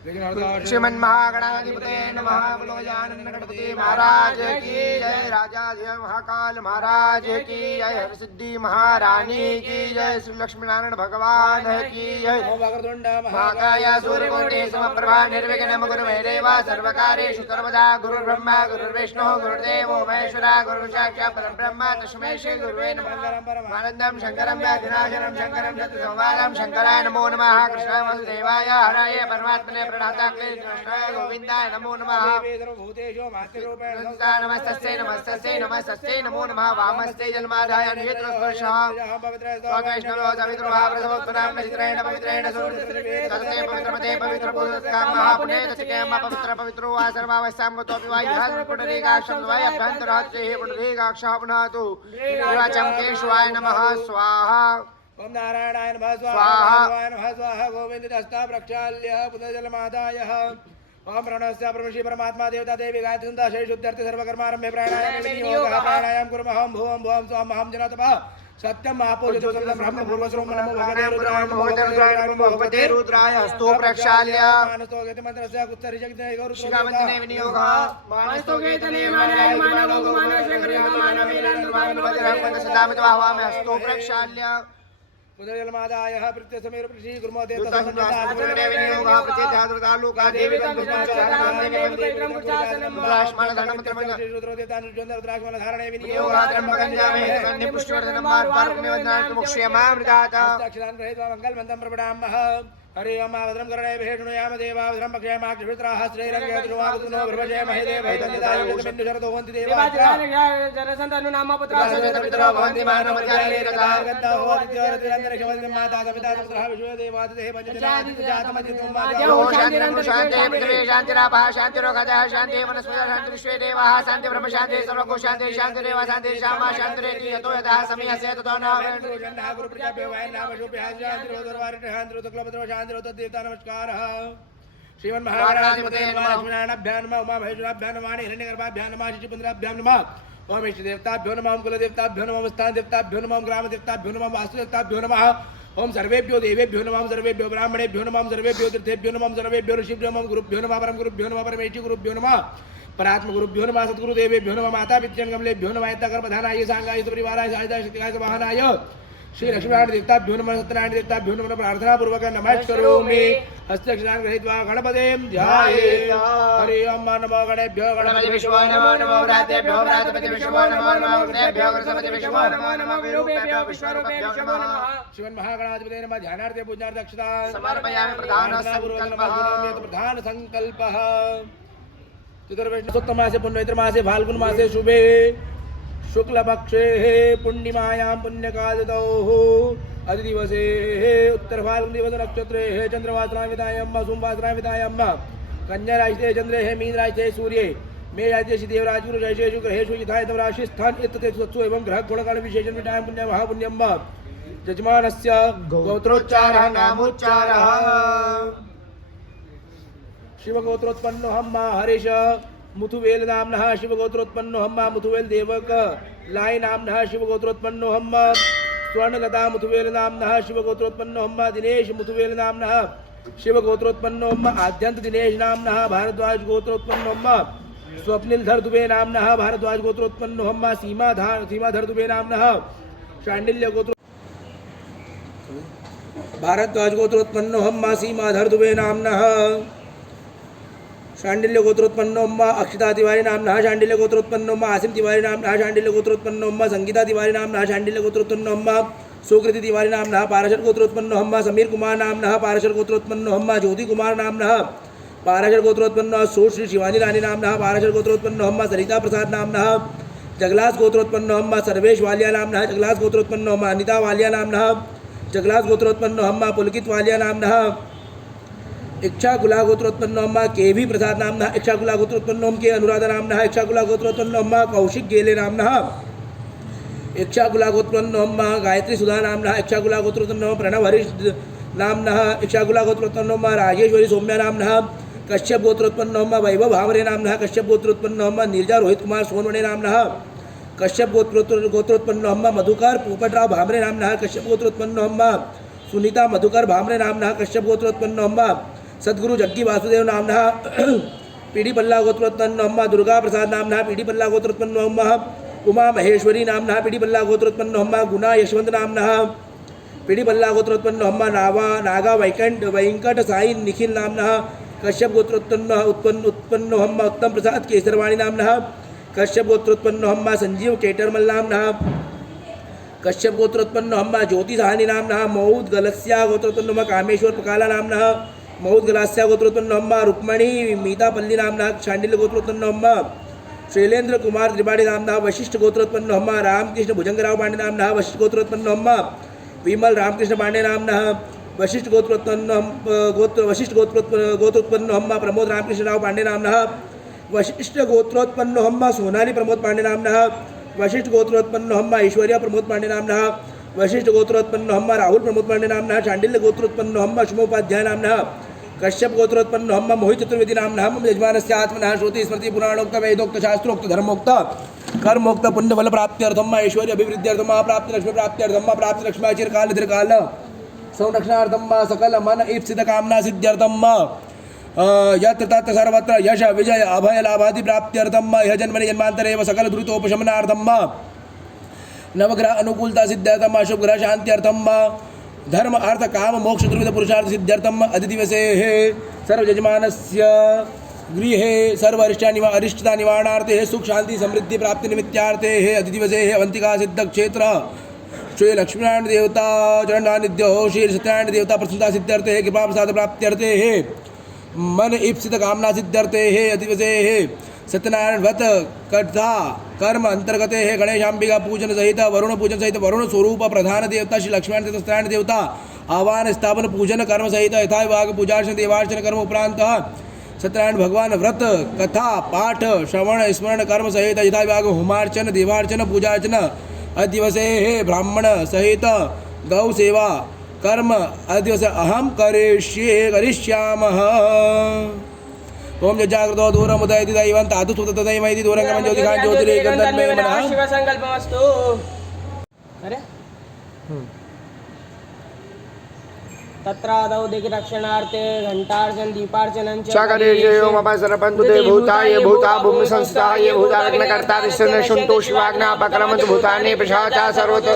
श्रीमन्महागणाधिपते नमः। बोलो गजानन गणपति महाराज की जय। राजाधिराज महाकाल महाराज की जय। हरसिद्धि महारानी की जय। श्री लक्ष्मी नारायण भगवान की जय। महाकाय सूर्यकोटि समप्रभा निर्विघ्नं कुरु मे देव सर्वकार्येषु सर्वदा। गुरुर्ब्रह्मा गुरुर्विष्णु गुरुर्देवो महेश्वरः गुरुसाक्षात् परब्रह्म तस्मै श्री गुरुवे नमः। आनन्दं शङ्करं व्याधिनाशनं शङ्करं शत्रुसंहारं शङ्कराय नमो नमः। कृष्णाय वासुदेवाय हराय परमात्मने प्रणता कृष्णाय गोविन्दाय नमो नमः। नमस्तस्यै नमस्तस्यै नमस्तस्यै नमो नमः। वामस्ते जन्मादाय नेत्रस्पर्शः स्वावैष्णवो सवितुर्भा प्रथमोत्तरां चित्रेण पवित्रेण सूर्यते पवित्रमते पवित्रपूर्वस्कामः पुण्यतचिकेम पवित्र पवित्रो वा सर्वावस्थां गतोऽपि वा यः पुण्डरीकाक्षं द्वय अभ्यन्तरहस्ते पुण्डरीकाक्षः पुनः वाचं केशवाय नमः स्वाहा। ओम नारायणाय नमः स्वाहा नमः स्वाहा। गोविन्दहस्ता प्रक्षाल्य पुनर्जलमादाय ओम प्रणवस्य परमश्री परमात्मा देवता देवी गायत्री शेष शुद्ध्यर्थ सर्वकर्मारम्भे प्राणायाम कुर्मः। ओम भूम भुवं स्वं महं जनतपः सत्यं महापो ज्योतिषं ब्रह्म पूर्वस्वं नमो भगवते रुद्राय हस्तो प्रक्षाल्य मानसो गति मंत्रस्य कुत्तरिजग्ने शिखावन्दने विनियोगः मानसो गेतने मानाय मानवो मानस्य करियो मानवेन सदामित वाहवामि हस्तो प्रक्षाल्य पुनर्जलमादाय प्रत्यसमेर प्रति गुरुमो देवता संजनात्मने विनियोगः प्रत्यधातृतालुका देवी तंपुष्टासनं धर्मत्रमण रुद्राक्षमल धारणे विनियोगः त्र्यंबकञ्जामे सन्नि पुष्टिवर्धनं मार्गमेवनात् मुक्ष्यमामृतात् अक्षरान् गृहीत्वा मङ्गलमन्त्रं प्रपठामः। हरि ओम भद्रं कर्णे भेषणुयाम देवाभद्रं पक्षयामाक्षित्राः श्रीरङ्गेतुवागुनो भ्रवजय महेदेवैतन्यदायुषमिन्दु शरदो हन्ति देवात्रा जरसन्तनु नाम पुत्रः सजतपितरो भवन्ति मानवचार्ये तथा गन्धो होदित्योरतिरन्तरिक्षवदनं माता कपिता पुत्रः विश्वदेवादिदेह पञ्चजातिजातमजितुं यो शान्तिरन्तु शान्तिः पृथिवी शान्तिरापः शान्तिरोगतः शान्तिः वनस्पतयः शान्तिर्विश्वे देवाः शान्ति ब्रह्म शान्तिः सर्वको शान्तिः शान्तिरेव शान्तिः श्यामा शान्तिरेति यतो यतः समीयस्य ततो न गुरुप्रजाभ्यो वायनामशुभ्यः शान्तिरोदर्वारिणः देवता नमस्कारः। श्रीमन्महागणाधिपते नमः। लक्ष्मीनारायणाभ्यां नमः। उमामहेश्वराभ्यां नमः। हिरण्यगर्भाभ्यां नमः। शिशुपुत्राभ्यां नमः। ओम इष्टदेवताभ्यो नमः। ओम कुलदेवताभ्यो नमः। ओम स्थानदेवताभ्यो नमः। ओम ग्रामदेवताभ्यो नमः। वास्तुदेवताभ्यो नमः। ओम सर्वेभ्यो देवेभ्यो नमः। ओम सर्वेभ्यो ब्राह्मणेभ्यो नमः। ओम सर्वेभ्यो तीर्थेभ्यो नमः। ओम सर्वेभ्यो ऋषिभ्यो नमः। गुरुभ्यो नमः। परम गुरुभ्यो नमः। परमेष्टि गुरुभ्यो नमः। परात्म गुरुभ्यो नमः। सद्गुरुदेवेभ्यो नमः। माता पितृ कमलेभ्यो नमः। गर्भधानाय सांगाय परिवाराय साहित्याय शक्तिकाय वाहनाय श्री लक्ष्मीनारायण देवताभ्यो नमः। सत्यनारायण देवताभ्यो नमः। प्रार्थना पूर्वक नमस्करोमि। हस्तक्षरान् गृहीत्वा गणपतिं ध्यायेत्। हरि ओम नमो गणेभ्यो गणपति विश्वो नमो नमो व्रातेभ्यो व्रातपति विश्वो नमो नमो गणेभ्यो गणपति विश्वो नमो नमो विरूपेभ्यो विश्वरूपेभ्यो विश्वो नमः। श्रीमन्महागणाधिपते नमः। ध्यानार्थे पूजनार्थे अक्षता समर्पयामि। प्रधान संकल्पः चतुर्वेशमासे पुण्यैत्रमासे फाल्गुन मासे शुभे शुक्लपक्षे पुण्यमायां पुण्यकालतौ अधिदिवसे उत्तर फाल्गुन दिवस नक्षत्रे चंद्रवासनामितायां सोमवासनामितायां कन्या राशि चंद्रे मीन राशि सूर्ये मे राशि देव राजगुरु जयशेषु ग्रहेषु यथायतं राशि स्थान इत्यते सत्सु एवं ग्रह गुणकाल विशेषण विटायं पुण्य महापुण्यं यजमानस्य गोत्रोच्चारः नामोच्चारः। शिवगोत्रोत्पन्नो हम्मा हरीश मुथुवेल नामनः शिवगोत्रोत्पन्नो हम्मा मुथुवेल देवक लाई नामनः शिवगोत्रोत्पन्नो हम्मा स्वर्णलता मुथुवेल नामनः शिवगोत्रोत्पन्नो हम्मा दिनेश मुथुवेल नामनः शिवगोत्रोत्पन्नो हम्मा आद्यंत दिनेश नामनः भारद्वाज गोत्रोत्पन्नो हम्मा स्वप्निलधर दुबे नामनः भारद्वाज गोत्रोत्पन्नो हम्मा सीमाधर दुबे नामनः शांडिल्य गोत्र भारद्वाज गोत्रोत्पन्नो हम्मा सीमाधर दुबे नामनः शांडिल्य गोत्रोत्पन्नो अक्षिता तिवारी नामनः शांडिल्य गोत्रोत्पन्नो आसिम तिवारी नामनः शांडिल्य गोत्रोत्पन्नो संगीता तिवारी नामनः शांडिल्य गोत्रोत्पन्नो सुकृति तिवारी नामनः पाराशर गोत्रोत्पन्नो समीर कुमार नामनः पाराशर गोत्रोत्पन्नो ज्योति कुमार नामनः पाराशर गोत्रोत्पन्नो सुश्री शिवानी रानी नामनः पाराशर गोत्रोत्पन्नो सरिता प्रसाद नामनः जगलास गोत्रोत्पन्नो सर्वेश वालिया नामनः जगलास गोत्रोत्पन्नो अनिता वालिया नामनः जगलास गोत्रोत्पन्नो पुलकित वालिया नामनः इच्छाकुला गोत्रोत्पन्नो केवी प्रसाद नामनः इच्छाकुला गोत्रोत्पन्नो के अनुराधा नामनः इच्छाकुला गोत्रोत्पन्नो कौशिक गेले नामनः इच्छाकुला गोत्रोत्पन्नो गायत्री सुधा नामनः इच्छाकुला गोत्रोत्पन्नो प्रणव हरीश नामनः इच्छाकुला गोत्रोत्पन्नो राजेश्वरी सौम्या नामनः कश्यप गोत्रोत्पन्नो वैभव भावरे नामनः कश्यप गोत्रोत्पन्नो नीरजा रोहित कुमार सोनवणे नामनः कश्यप गोत्रोत्पन्नो मधुकर पोपटराव भामरे नामनः कश्यप गोत्रोत्पन्नो सुनीता मधुकर भामरे नामनः कश्यप गोत्रोत्पन्नो सद्गुरु जग्गी वासुदेव नामनः पीडी पल्ला गोत्रोत्पन्नो अम्मा दुर्गा प्रसाद नामनः पीडी पल्ला गोत्रोत्पन्नो अम्मा उमा महेश्वरी नामनः पीडी पल्ला गोत्रोत्पन्नो अम्मा गुणा यशवंत नामनः पीडी पल्ला गोत्रोत्पन्नो अम्मा नागा वैंकट साई निखिल नामनः कश्यप उत्पन्नो अम्मा उत्तम प्रसाद केसरवाणी नामनः कश्यप गोत्रोत्पन्नो अम्मा संजीव केटरमल नामनः कश्यप गोत्रोत्पन्नो अम्मा ज्योति सहानी नामनः मौद गलस्या गोत्रोत्पन्नो अम्मा कामेश्वर पकाला नामनः मौद गलास्या गोत्रोत्पन्नो अम्मा रुक्मणी मीतापल्ली नामनः शांडिल्य गोत्रोत्पन्नो अम्मा शैलेंद्र कुमार त्रिपाठी नामनः वशिष्ठ गोत्रोत्पन्नो अम्मा रामकृष्ण भुजंगराव पांडे नामनः वशिष्ठ गोत्रोत्पन्नो अम्मा विमल रामकृष्ण पांडे नामनः वशिष्ठ गोत्रोत्पन्नो अम्मा प्रमोद रामकृष्ण राव पांडे नामनः वशिष्ठ गोत्रोत्पन्नो अम्मा सोनाली प्रमोद पांडे नामनः वशिष्ठ गोत्रोत्पन्नो अम्मा ऐश्वर्या प्रमोद पांडे नामनः वशिष्ठ गोत्रोत्पन्नो अम्मा राहुल प्रमोद पांडे नामनः शांडिल्य गोत्रोत्पन्नो अम्मा शुभोपाध्याय नामनः कश्यप गोत्रोत्पन्नो अम्मा मोहित चतुर्वेदी नामनः मम यजमानस्य आत्मनः श्रुति स्मृति पुराणोक्त वेदोक्त शास्त्रोक्त धर्मोक्त कर्मोक्त पुण्यफल प्राप्त्यर्थम ऐश्वर्य अभिवृद्ध्यर्थम प्राप्ति लक्ष्मी प्राप्त्यर्थम प्राप्ति लक्ष्मी चिरकाल दीर्घकाल संरक्षणार्थम सकल मन ईप्सित कामना सिद्ध्यर्थम यत्र तत्र सर्वत्र यश विजय अभय लाभादि प्राप्त्यर्थम यह जन्मनि जन्मांतरे एव सकल दुरितोपशमनार्थम नवग्रह अनुकूलता सिद्ध्यर्थम शुभ ग्रह शांत्यर्थम धर्म अर्थ काम मोक्ष त्रिविध पुरुषार्थ सिद्ध्यर्थम अधिदिवसे सर्व यजमानस्य गृहे सर्व अरिष्टता निवारणार्थे सुख शांति समृद्धि प्राप्ति निमित्तार्थे अधिदिवसे अवंतिका सिद्ध क्षेत्र श्री लक्ष्मीनारायण देवता चरणानिध्यो श्री सत्यनारायण देवता प्रसन्नता सिद्ध्यर्थे कृपा प्रसाद प्राप्त्यर्थे मन ईप्सित कामना सिद्ध्यर्थे अधिवसे सत्यनारायण व्रत कथा कर्म अंतर्गत गणेशांबिका पूजन सहित वरुण पूजन सहित वरुण स्वरूप प्रधान देवता श्री लक्ष्मीनारायण सत्यनारायण देवता आह्वान स्थापन पूजन कर्म सहित यथा विभाग पूजार्चन देवार्चन कर्म उपरांत सत्यनारायण भगवान व्रत कथा पाठ श्रवण स्मरण कर्म सहित यथा विभाग होमार्चन देवार्चन पूजार्चन अधिवसे ब्राह्मण सहित गौ सेवा कर्म अधिवसे अहम करिष्यामः ओम जागृतो दूरम उदयति दैवं तातु सुततदैमैति दूरंगमं ज्योतिकां ज्योतिरेकन्दन्मे मनः शिव संकल्पमस्तु। अरे तत्रादौ दिग्रक्षणार्थे घंटार्चन दीपार्चनं च शकलेशयो मपसरपन्तु ते भूताय भूता भूमि संस्थाय भूताग्नकर्ता विष्णु शुन्तो शिवाग्नापकरमन्तु भूतानि प्रशाचा सर्वतो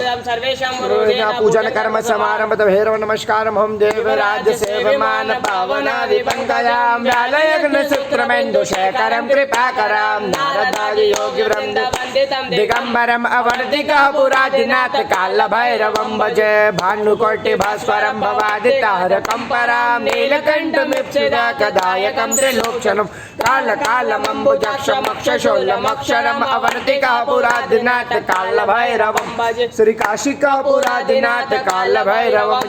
पूजन कर्म समारंभ भैरव नमस्कारं हम देवराज सेवमान पावनादि पंकजां व्यालयग्न सूत्रमेन्दु शेखरं कृपाकरं नारदादि योगी वृंद दिगंबरम अवर्तिकः पुरादिनाथ काल भैरवं भजे भानुकोटि भास्वरं भवादि तारकं परां नीलकण्ठमिप्सिदाकदायकं त्रिलोचनं कालकालमम्बुजक्षमक्षशूलमक्षरम् अवर्तिकः पुरादिनाथ कालभैरवं श्रीकाशिकः पुरादिनाथ कालभैरवं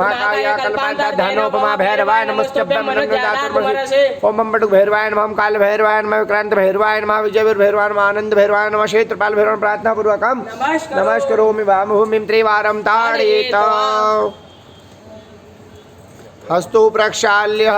महाकाय कल्पान्ता धनोपमा भैरवाय नमस्तभ्यं ओम बटुक भैरवाय नमः काल भैरवाय नमः विक्रांत भैरवाय नमः विजयवीर भैरवाय नमः आनंद भैरवाय नमः क्षेत्रपाल भैरवाय प्रार्थना पूर्वकं नमस्करोमि वामभूमिं त्रिवारं ताडयेत हस्तौ प्रक्षाल्य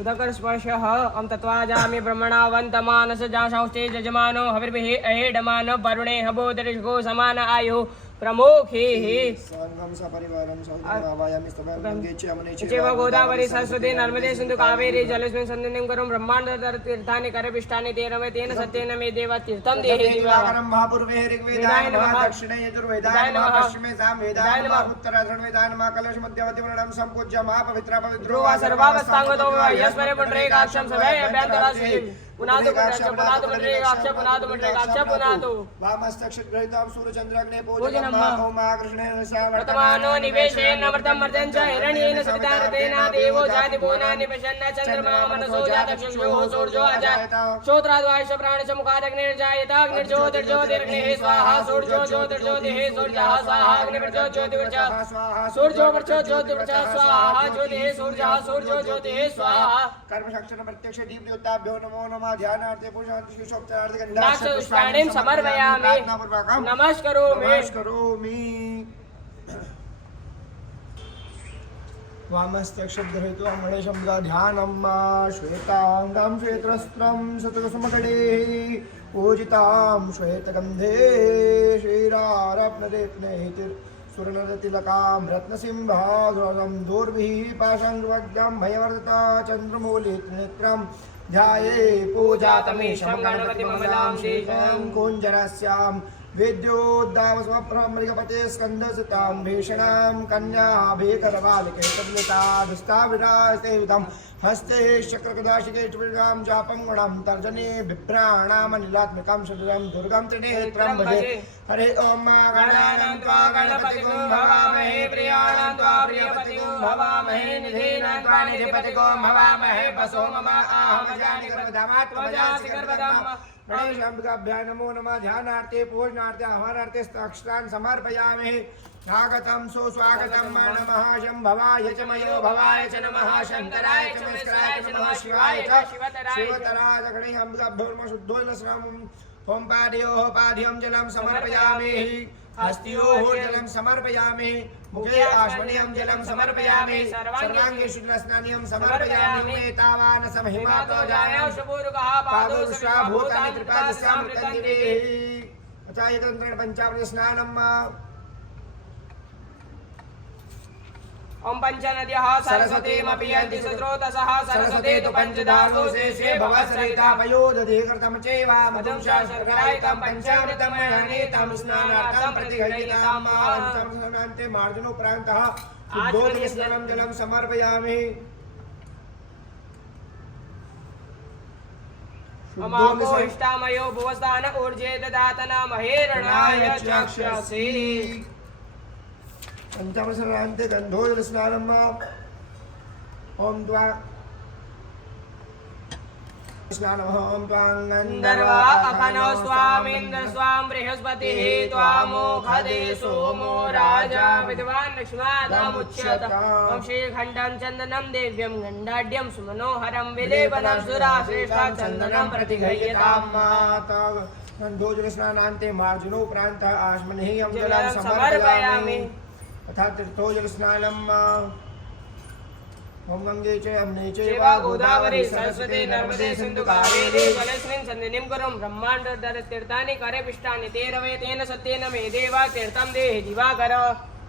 उदकर स्पर्शः अं तत्वाजामि ब्रह्मणावन्तमानस जाशांस्ते जजमानो हविर्भिः अहेडमानो वरुणे हबोदरिषगो समान आयुः प्रमुखैः संगम सपरिवारं सौभायामि स्तवंगेचे अमनेचे चैव गोदावरी सरस्वती नर्मदे सिन्धु कावेरी जलेस्मिन् सन्निधिं करुं ब्रह्माण्डतीर्थानि करपिष्टानि तेन वै तेन सत्येन मे देव तीर्थं देहि दिवाकरं महापूर्वे ऋग्वेदाय नमः दक्षिणे यजुर्वेदाय नमः पश्चिमे सामवेदाय नमः उत्तराधर्वेदाय नमः कलश मध्यवति वर्णं संपूज्य महापवित्र पवित्रो वा सर्वावस्थांगतो यस्मरे पुण्डरीकाक्षं सभे अभ्यन्तरास्ति पुनातु वामस्तक्षग्रहितां सूर्यचन्द्राग्ने पूजनं ओमा कृष्णेन वर्तमानो निवेशेन अमृतं मर्दं च हिरण्येन सवितारतेन देवो जाति भुवनानि पश्यन् चन्द्रमा मनसो जातक्षुषो सूर्यो अजायत श्रोत्राद्वायुष प्राणश मुखादग्निर्जायत अग्निर्ज्योतिर्ज्योतिरग्निः स्वाहा सूर्यो ज्योतिर्ज्योतिः सूर्यः स्वाहा अग्निर्ज्यो ज्योतिर्ज्योतिः स्वाहा सूर्यो वर्चो ज्योतिर्ज्योतिः स्वाहा ज्योतिः सूर्यः सूर्यो ज्योतिः स्वाहा कर्मसाक्षण प्रत्यक्ष दीप देवताभ्यो नमो नमः ध्यानार्थे पूजार्थे शिशोक्तार्थे पुष्पाणिं समर्पयामि नमस्करोमि वामस्तक्षग्रहितो गणेशं ध्यानं श्वेताङ्गं श्वेतवस्त्रं शतकुसुमकडेः पूजितां श्वेतगन्धे श्रीरारप्नदेत्नेतिर् सुरनरतिलकां रत्नसिंहासनं दोर्भिः पाशाङ्गवज्ञं भयवर्धता चन्द्रमौलिनेत्रं ध्याये पूजातमीशं गणपतिमङ्गलां श्रीकं कुञ्जरस्यां विद्योद्दावस्वप्रमृगपते स्कन्दसतां भीषणां कन्याभीकरबालिके तद्लता दुस्ताविरास्तेयुतं हस्ते शक्रकदाशिके चुपिकां चापं गुणं तर्जने बिभ्राणामनिलात्मिकां शरीरं दुर्गं त्रिनेत्रं भजे हरे ॐ गणानां त्वा गणपतिगुं भवामहे प्रियाणां त्वा प्रियपतिगुं भवामहे निधीनां त्वा निधिपतिगुं भवामहे वसो मम आहमजानि गर्भधामात्मजासि गर्भधाम गणेशाम्बिकाभ्यां नमो नमः ध्यानार्थे पूजनार्थे आह्वानार्थे अक्षरान् समर्पयामि स्वागतं सुस्वागतं नमः शम्भवाय च मयो भवाय च नमः शङ्कराय च मस्कराय च नमः शिवाय च शिवतराय गणेशाम्बिकाभ्यो नमः शुद्धोल्लसनम् ॐ पाद्योः जलं समर्पयामि हस्त्योः जलं समर्पयामि मुखे आश्वनीयं जलं समर्पयामि सर्वाङ्गे शुद्धस्नानीयं समर्पयामि तावान समहिमातो जायां पादो विश्वाभूतानि त्रिपादस्यामृतन्दिरे अचायतन्त्रेण पञ्चामृत स्नानम् ओम पंचनद्यः सरस्वतीमपि यन्ति सुस्रोतसः सरस्वती तु पञ्चधातु शेषे भवसरिता पयोदधि कृतं चैव मधुषा शर्करायितं पञ्चामृतं मयानीतं स्नानार्थं प्रतिगृहीतां पञ्चमस्नानान्ते मार्जनोपरान्तः शुद्धोदकस्नानं जलं समर्पयामि अमाको इष्टामयो भुवस्तान ऊर्जे ददातना महेरणाय चक्षसि पंचामृतान्ते गन्धोदकस्नानम् ॐ त्वा स्नानम् ॐ त्वां गन्धर्वा अखनो स्वामीन्द्र स्वां बृहस्पतिः त्वामोखदे सोमो राजा विद्वान् लक्ष्मादामुच्यत ॐ श्रीखण्डं चन्दनं देव्यं गण्डाढ्यं सुमनोहरं विलेपनं सुराश्रेष्ठं चन्दनं प्रतिगृह्यतां माता गन्धोदकस्नानान्ते मार्जनोपरान्तः आश्मनीयं जलं समर्पयामि तथा तीर्थोजलस्नानम् ॐ गङ्गे च यमुने चैव गोदावरी सरस्वती नर्मदे सिन्धु कावेरी जलेऽस्मिन् सन्निधिं कुरु ब्रह्माण्डोदरतीर्थानि करेपिष्टानि ते रवे तेन सत्येन मे देव तीर्थं देहि दिवाकर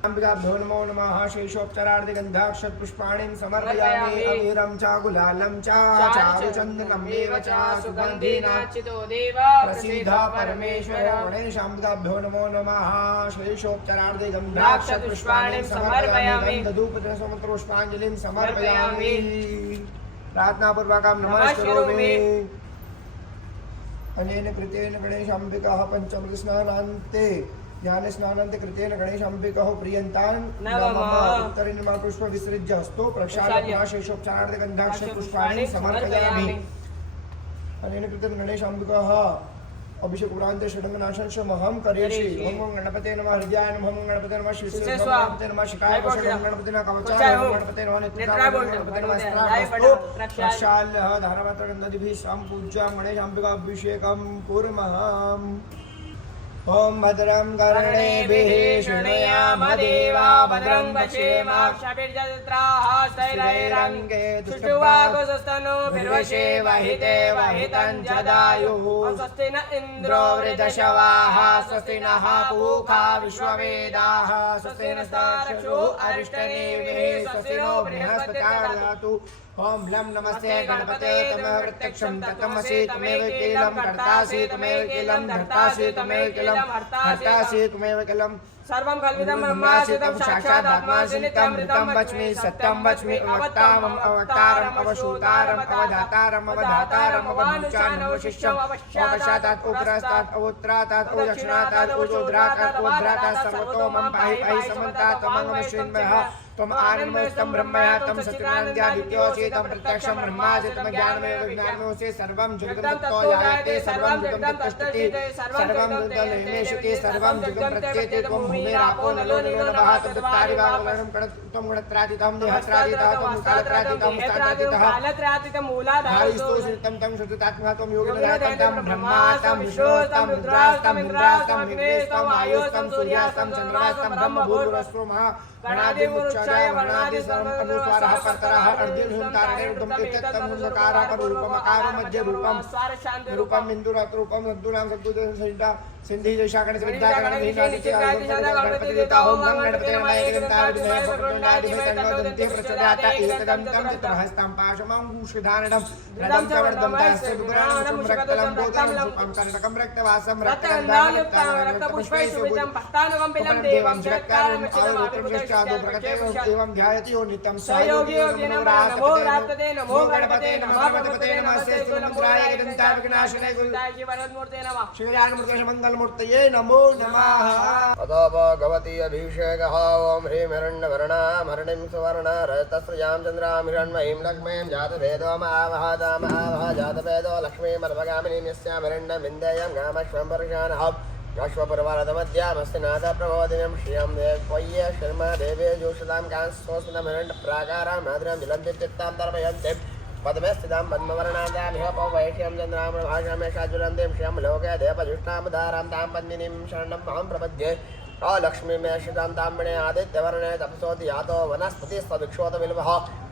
अम्बिकाभ्यो नमो नमः शेषोपचारार्थे गन्धाक्षतपुष्पाणिं समर्पयामि अबीरं च गुलालं च चारुचन्दनम् एव च सुगन्धीनाचितो देव प्रसीद परमेश्वर गणेशाम्बिकाभ्यो नमो नमः शेषोपचारार्थे गन्धाक्षतपुष्पाणिं समर्पयामि गन्धधूपपुष्पाञ्जलिं समर्पयामि प्रार्थनापूर्वकं नमस्करोमि अनेन कृतेन गणेशाम्बिकाः पञ्चमृतस्नानान्ते ज्ञान स्नानान्ते कृतेन गणेशाम्बिकः प्रियन्तान् नमः उत्तरेण पुष्प विसृज्य हस्तो प्रक्षाल्य शेषोपचारार्थे गन्धाक्षतपुष्पाणि समर्पयामि अनेन कृतेन गणेशाम्बिकः अभिषेकोपरान्ते षडङ्गनाशनमहं करिष्ये ओम गणपते नमः हृदयाय नमः गणपते नमः शिरसे गणपते नमः शिखाय गणपते नमः कवचाय गणपते नमः नेत्राय गणपते नमः स्त्रावस्तु प्रक्षाल्य धारावत्रगन्धदिभिः सम्पूज्य गणेशाम्बिकाभिषेकं कुर्मः ओम भद्रं कर्णेभिः शृणुयाम देवा भद्रं पश्येमाक्षभिर्जत्राः स्थैर्यैरङ्गे तुष्टुवाकुसुस्तनूभिर्वशे वहिते वहितं जदायुः स्वस्ति न इन्द्रो वृद्धशवाः स्वस्ति नः पूषा विश्ववेदाः स्वस्ति नस्तार्क्ष्यो अरिष्टनेमिः स्वस्ति नो बृहस्पतिर्दधातु ओम लं नमस्ते गणपते तमेव प्रत्यक्षं तत्त्वमसि तमेव कीलं कर्तासि तमेव कीलं धर्तासि तमेव कीलं हर्तासि तमेव कीलं सर्वं कल्पितं ब्रह्मासितं साक्षात् आत्मासि नित्यं मृतं वच्मि सत्यं वच्मि अवक्तारम् अवतारम् अवशूतारम् अवधातारम् अवधातारम् अवधूचान् अवशिष्यम् अवशातात् उग्रस्तात् अवोत्रातात् अवदक्षिणातात् उजोद्रातात् उद्रातात् सर्वतो मम पाहि पाहि समन्तात् त्वमङ्गमश्रीन्मयः त्वम् आनन्दमस्तं ब्रह्मया तं सच्चिदानन्दोऽसि तं प्रत्यक्षं ब्रह्मासि तं ज्ञानमेव विज्ञानमोऽसि सर्वं जगतं तत्तो जायते सर्वं जगतं तिष्ठति सर्वं जगतं निमेषति सर्वं जगतं प्रत्येते त्वं भूमिरापो नलो नीलो नभः तद्वारिवागणं त्वं गणत्रादितं देहत्रादितं त्वं कालत्रादितं कालत्रादितं मूलाधारस्तोषितं तं श्रुतात्मा त्वं योगिनदातं तं ब्रह्मास्तं विष्णुस्तं रुद्रास्तं इन्द्रास्तं अग्निस्तं वायुस्तं सूर्यास्तं चन्द्रास्तं ब्रह्मभूर्भुवस्सुः गणादिमुच्चाय वर्णादि सर्वं अनुस्वारः परतरः अर्जुनहुंतारणे उद्धं तीर्थं मुंडकारः रूपमकार मध्य रूपं रूपं इंदुरात रूपं नद्दुनां सद्दुदेव सहिता सिंधी जैशाकण सिद्धा गण धीनादि गणपति देवता ओम गं गणपति नमः एकदंताय विद्महे वक्रतुंडाय धीमहि तन्नो दन्ति प्रचोदयात् एकदं तं चतुर्हस्तं पाशमंकुशधारणं रदं च वर्धं तस्य दुग्राणं रक्तलं बोधनं सुपं कर्णकं रक्तवासं रक्तगन्धायुक्तं रक्तपुष्पैः सुविधं पत्तानुकम्पिलं देवं जगत्कारणं चिरमाविप्रतिष्ठादो प्रकटेव एवं ध्यायति यो नित्यं सहयोगी योगी नमो रात्तते नमो गणपते नमः गणपते नमस्ते स्तुतिमुद्राय एकदंताय विघ्नाशने गुरुदाय वरदमूर्ते नमः श्रीराममूर्ते मंगलमूर्तये नमो नमः अतो भगवती अभिषेकः ॐ ह्रीं हिरण्यवर्णामरणिं सुवर्ण रजतस्रजां चन्द्रां हिरण्मयीं लक्ष्मीं जातवेदो महावहादामहावह जातवेदो लक्ष्मीमर्वगामिनीं यस्यां हिरण्यमिन्देयं गामश्वं वर्षाणः अश्वपर्वतमध्यामस्ति नाथप्रबोधिनीं श्रियं देवय्य शर्मा देवे जोषतां कांस्तोस्मितं हिरण्यप्राकारां माधुर्यं जिलन्ति चित्तां तर्पयन्ति पद्मे स्थितां पद्मवर्णादामिह पौवैश्यं चन्द्रामृभाषामेषाजुरन्तीं श्रियं लोके देवजुष्टामुदारां तां पद्मिनीं शरणं अहं प्रपद्ये अलक्ष्मीमेषितां ताम्बणे आदित्यवर्णे तपसोति यातो वनस्पतिस्तविक्षोतविल्वः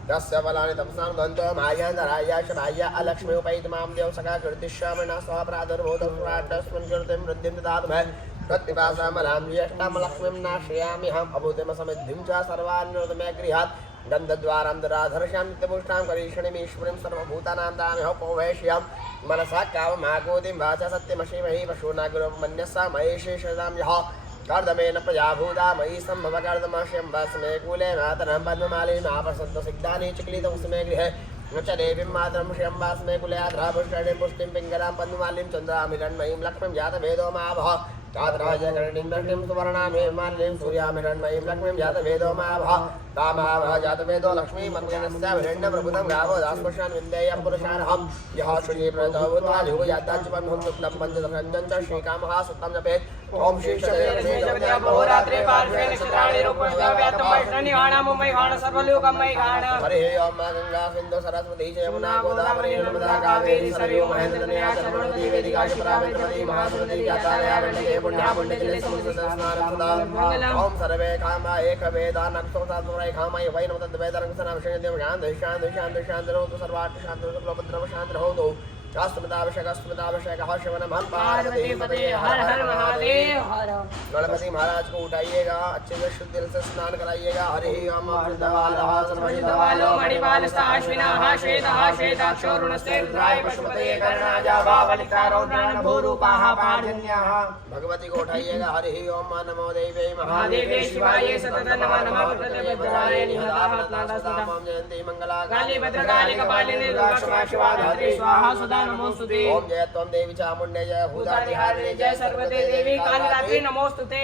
तस्य फलानि तपसां दन्तो मायान्तरायाश माया अलक्ष्मी उपैतमां देवसखा कीर्तिश्यामणा सह प्रादुर्भूतस्वाट्टस्मिन् कीर्तिं वृद्धिं ददातु मे तत्पिपासामलां ज्येष्ठां लक्ष्मीं नाश्रयाम्यहम् अभूतिमसमिद्धिं च सर्वान्योत मे गृहात् गन्धद्वारां दराधर्षां नित्यपुष्टां करीषणीमीश्वरीं सर्वभूतानां तामेह पौवेश्यां मनसा काममागोदिं वाचा सत्यमशीमहि पशूनागुरुं मन्यस्सा महेशेषदां यः कर्दमेन प्रजाभूता मयि सम्भवकर्दमश्यं वस्मे कूले मातरं पद्ममालीम् आपसन्तसिग्धानि चिक्लितमुस्मे गृहे न च देवीं मातरं श्रियं वास्मे कुले आद्रापुष्करणीं पुष्टिं पिङ्गलां पद्ममालीं चन्द्रां हिरण्मयीं लक्ष्मीं जातवेदो मावह चातराजकरणीं दृष्टिं सुवर्णां हेमालीं सूर्यां हिरण्मयीं लक्ष्मीं जातवेदो मावह तामावह जातवेदो लक्ष्मीमन्यस्यां हिरण्यप्रभुतं गावो दास्पशान् विन्देयं पुरुषानहं यः श्रीप्रतभूत्वा जुहुयात्ताच्युपन्हुं शुक्लं पञ्चदशञ्जं च श्रीकामः सुतं जपेत् ओम श्री होरात्रे पार्श्वे नक्षत्राणि रूपश्चाव्यात्मैष्णनिहाणा मुम्बैहाण सर्वलोकमैहाण हरे ओम गंगा सिंधु सरस्वती च यमुना गोदावरी नर्मदा कावेरी सरयू महेन्द्रनया शरणवती वेदिका शिप्रावेत्री महासुरती ज्ञातालया वंदे पुण्या पुण्यजले समुद्रस्नानं सदा ओम सर्वे कामा एक वेदा नक्षो सात्वरै कामय वैनम तद्वेदरं सनावशयन्ते शान्ति शान्ति शान्ति शान्ति रहोतु सर्वार्थ शान्ति सर्वोपद्रव शान्ति रहोतु अष्टमदाभिषेक शिवनमः पार्वती पते हर हर महादेव हर गणपति महाराज को उठाइएगा, अच्छे से शुद्ध जल से स्नान कराइएगा। हरि ओम सर्वजितवालो मणिपालस्ताश्विनः श्वेतः श्वेताक्षो ऋणस्ते रुद्राय पशुपते कर्णाजा बावलिकारो भूरूपाः पार्जन्याः। भगवती को उठाइएगा। हरि ओम नमो देवे महादेवे शिवाय सतत नमः नमः प्रत्यभद्राय निहताः जयंती मंगला काली भद्रकाली कपालिनी दुर्गा क्षमा शिवा धात्री स्वाहा सदा नमोस्तुते। ओम जय त्वं देवी चामुण्डे जय भूतादिहारिणी जय सर्वते देवी कालरात्रि नमोस्तुते।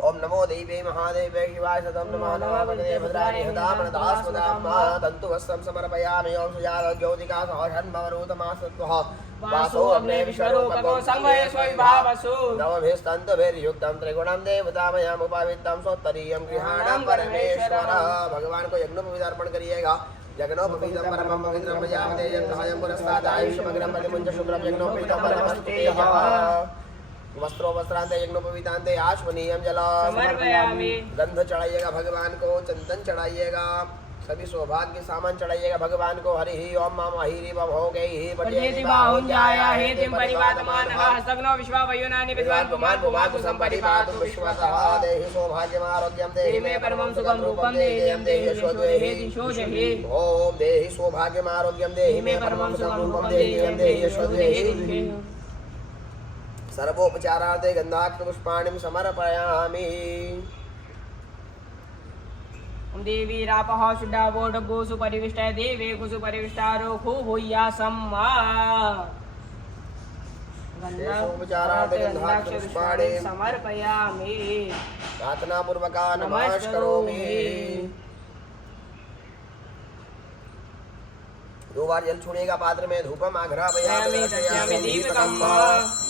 ओम नमो देवी महादेवे शिवाय सततं नमः नमः भगवते भद्राणि हतामनदास्मदाम्मा तन्तुवस्त्रं समर्पयामि। ओम सुजात ज्योतिका सहस्रन्भवरूतमासत्वः वासो अग्ने विश्वरूपको संभये स्वविभावसु नवभिस्तन्तभिर्युक्तं त्रिगुणं देवतामयम् उपावित्तं सोत्तरीयं गृहाणं परमेश्वर। भगवान को यज्ञोपवीत अर्पण करिएगा। यज्ञोपवीतं परमं पवित्रं प्रजापते यज्ञायं पुरस्तात् आयुष्यमग्रं प्रतिमुञ्च शुक्रं यज्ञोपवीतं परमस्तुतेः। वस्त्रो वस्त्रांते यज्ञोपवीतांते आचमनीयं जलम् समर्पयामि। गंध चढ़ाइएगा भगवान को, चंदन चढ़ाइएगा, सभी सौभाग्य सामान चढ़ाइएगा भगवान को। हरि ओम मम अहिरि भोगैहि पठेति बाहुञ्जाया हेतिं परिपातमानः हस्तग्नो विश्वावयुनानि विद्वान् पुमान् पुमातु सम्परिपातु विश्वतः देहि सौभाग्यमारोग्यं देहि मे परमं सुखं रूपं देहि देहि यशो देहि दिशो देहि। ओम देहि सौभाग्यमारोग्यं देहि मे परमं सुखं रूपं देहि देहि यशो देहि। सर्वोपचारार्थे गन्धाक्षपुष्पाणिं समर्पयामि। देवी रापः शुद्धा बोधगो सुपरिविष्टा देवे कुसुपरिविष्टारो भूयासम्मा उपचारार्थे गन्धाक्षपुष्पाणिं समर्पयामि। प्रार्थनापूर्वका नमस्करोमि। 2 बार जल छूनेगा पात्र में धूपम आघ्रापयामि दीपकम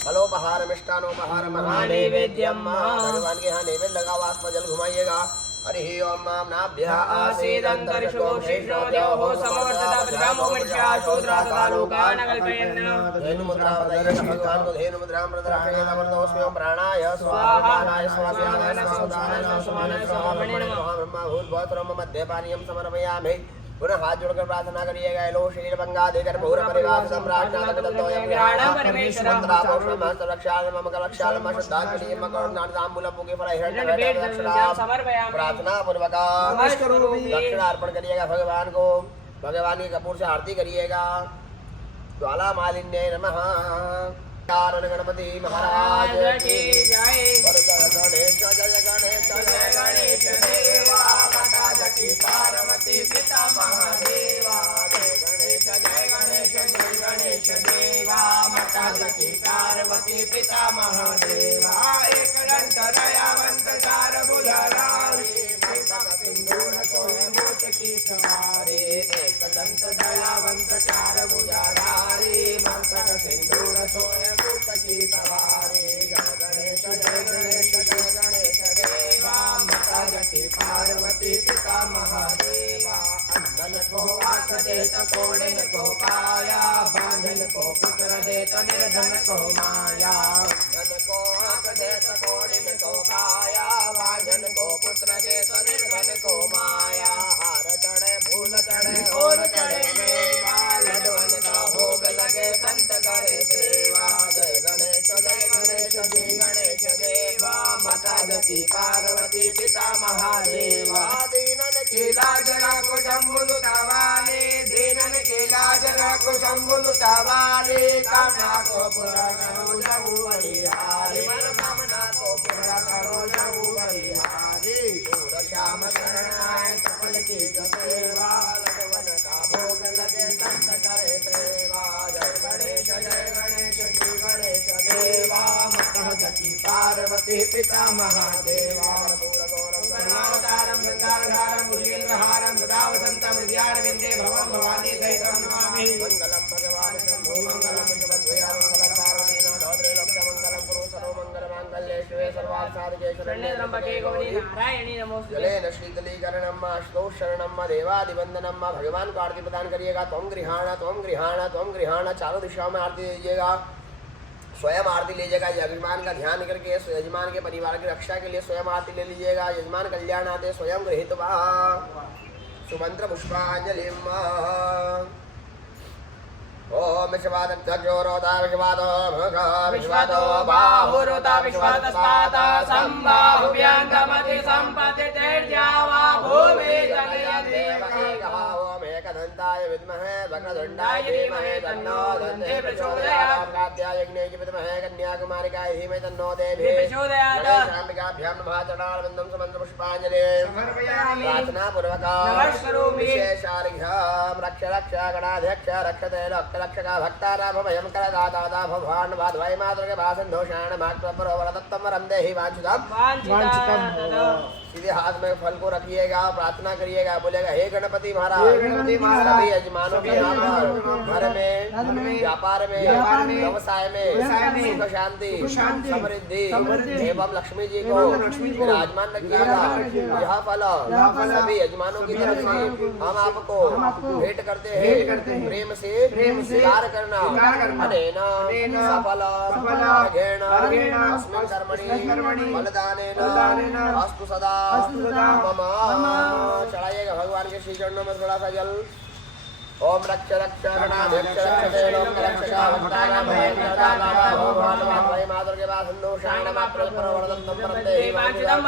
फलोपहार मिष्टानोपहार महानैवेद्यम। भगवान के यहाँ नैवेद्य लगा हुआ, आसपास जल घुमाइएगा। हरि ओम नाभ्यः आसीदन्तरिक्षो शिष्णो देवो समवर्तता प्रजामो मनुष्या शूद्रा तथा लोकान् कल्पयन्। धेनु मुद्रा प्रदर्शय भगवान को धेनु मुद्रा प्रदर्शय नमोऽस्मि ओम प्राणाय स्वाहा प्राणाय स्वाहा स्वाहा स्वाहा ब्रह्मा भूर्भुवः मध्यपानीयं समर्पयामि। पुनः हाथ जोड़कर प्रार्थना करिएगा। लो शरीर भंगा देकर भूर परिवार सम्राट नाटक दत्तोयम ग्रहणं परमेश्वरं मंत्रापोषणं हस्तरक्षालं मम कलक्षालं श्रद्धांजलिं मकरनादाम्बूलं पुगे फल समर्पयामि। प्रार्थना पूर्वक दक्षिणा अर्पण करिएगा भगवान को। भगवान की कपूर से आरती करिएगा। ज्वाला मालिन्य नमः। गणपति महाराज की जय। गणेश जय गणेश जय गणेश देवा माता जकी पार्वती पिता महादेवा जय गणेश जय गणेश जय गणेश देवा माता जकी पार्वती पिता महादेवा। एक दंत दयावंत चार भुजधारी मस्तक सिंदूर सोहे मूर्त की सवारी। एक दंत दयावंत चार भुजधारी मस्तक सिंदूर सोहे मूर्त की सवारी। गणेश जय गणेश जय गणेश देवा माता जकी पार्वती पिता महादेवा। अंधन को आँख देत कोड़िन को काया बांधन को पुत्र देत निर्धन को माया। अंधन को आँख देत कोड़िन को काया बांधन को पुत्र देत निर्धन को माया। हार चढ़े फूल चढ़े और चढ़े मेवा लडवन का भोग लगे संत करे सेवा। जय गणेश जय गणेश जय गणेश देवा माता जकी पार्वती पिता महादेवा। दीनन की लाज रखो शंभुलुतावाले दीनन की लाज रखो शंभुलुतावाले। कामना को पूरा करो जबू बलिहारी मनोकामना को पूरा करो जबू बलिहारी। सूर श्याम शरण आए सफल की सेवा लडवन का भोग लगे संत करे सेवा। जय गणेश जय गणेश जय गणेश देवा माता जकी पार्वती पिता महादेवा। अवतारं गंगाधारं मुलीन्द्रहारं सदा वसन्तं हृदयारविन्दे भवं भवानी सहितं नमामि। मङ्गलं भगवान् शम्भो मङ्गलं विष्णुपत्न्यां मङ्गलं पार्वतीनाथ त्रैलोक्यमङ्गलं कुरु सर्वमङ्गलमाङ्गल्ये शिवे सर्वार्थसाधके शरण्ये त्र्यम्बके गौरी नारायणी नमोस्तुते। जलेन शीतलीकरणं मा स्तोषरणं मा देवादिवन्दनं मा। भगवान को आरती प्रदान करिएगा। त्वं गृहाण चारों दिशाओं में आरती दीजिएगा। स्वयं आरती लीजिएगा। यजमान का ध्यान करके यजमान के परिवार की रक्षा के लिए स्वयं आरती ले लीजिएगा। यजमान कल्याण आते स्वयं गृहीत सुमंत्र पुष्पांजलिम। ओम विश्वादक्षोरोता विश्वादो मुखा विश्वादो बाहुरोता विश्वादस्पाता संबाहुव्यंगमति संपत्ति तेर्यावा भूमि जलयति। ओम एकदन्ताय विद्महे वक्रतुण्डाय धीमहि तन्नो दन्ते प्रचोदयात्। कात्यायज्ञे विद्महे कन्याकुमारिकाय धीमहि तन्नो देवी प्रचोदयात्। शाम्बिकाभ्यां नमः चरणारविन्दं सुमन्त्र पुष्पाञ्जलिं समर्पयामि। प्रार्थना पूर्वक नमस्करोमि। विशेषार्घ्यं रक्ष रक्ष गणाध्यक्ष रक्षते रक्षका भक्तानां भयं करदाता भवान् वाद्वै मातृके वासन्दोषाण माक्तपरो वरदत्तं वरं देहि वाञ्छितं। सीधे हाथ में फल को रखिएगा। प्रार्थना करिएगा। बोलेगा हे गणपति महाराज सभी यजमानों के यहाँ पर घर में व्यापार में व्यवसाय में सुख शांति समृद्धि एवं लक्ष्मी जी को विराजमान रखिएगा। यह फल सभी यजमानों की तरफ से हम आपको भेंट करते हैं। प्रेम से स्वीकार करना। अनेन सफल अस्मिन् कर्मणि फलदानेन अस्तु सदा मम। चढ़ाइएगा भगवान के श्री चरणों में थोड़ा सा जल। ओम रक्ष रक्ष गणाध्यक्ष रक्षते लोक रक्षका भक्तानां भयं करदाता भवान् वाद्वै मातृके वासन्दोषाण माक्तपरो वरदत्तं वरं देहि वाञ्छितं।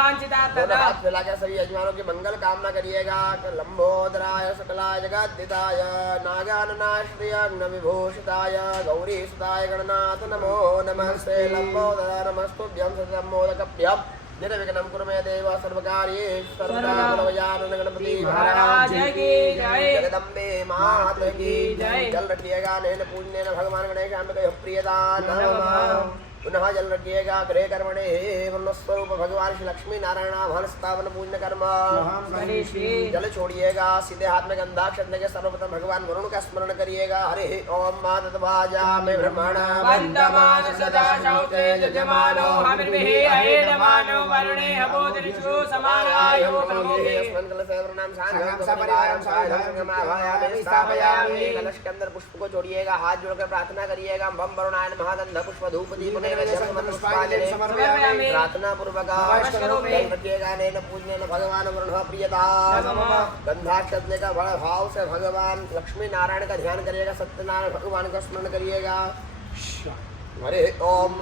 दोनों हाथ फैलाकर सभी यजमानों की मंगल कामना करिएगा। लंबोदराय सकलाय जगद्दिताय नागाननाश्रिय विभूषिताय गौरीसुताय गणनाथ नमो नमस्ते। लंबोदर नमस्तुभ्यं सततं मोदकभ्यं निर्विघ्नं कुरु मे देव सर्वकार्येषु सर्वदा गणपति महाराज की जय। जगदम्बे माता की जय। जल रखिएगा। नैन पूजनेन भगवान गणेशाम्बिके प्रियदान नमः। पुनः जल रखिएगा। गृह कर्मणे ब्रह्मस्वरूप भगवान श्री लक्ष्मी नारायण आभरण स्थापन पूजन कर्म। जल छोड़िएगा। सीधे हाथ में गंधा क्षत्र के सर्वप्रथम भगवान वरुण का स्मरण करिएगा। हरे ओम मातत्वाजा में ब्रह्मण वंदमान सदा शौते यजमानो हविर्भिः अहेडमानो वरुणे अबोधरिषु समारायो नमोगे। मंगल सेवनाम सांगम सपरिवारम साधर्म आभायामि स्थापयामि। कलश के अंदर पुष्प को जोड़िएगा। हाथ जोड़कर प्रार्थना करिएगा। बम वरुणाय नमः। गंध पुष्प धूप दीप पुष्पांजलि समर्पयामि प्रार्थना पूर्वक गानेन पूजनेन भगवान वरुणः प्रियताम् गंधाक्षतने का बड़ा भाव से भगवान लक्ष्मी नारायण का ध्यान करिएगा, सत्यनारायण भगवान का स्मरण करिएगा। हरे ओम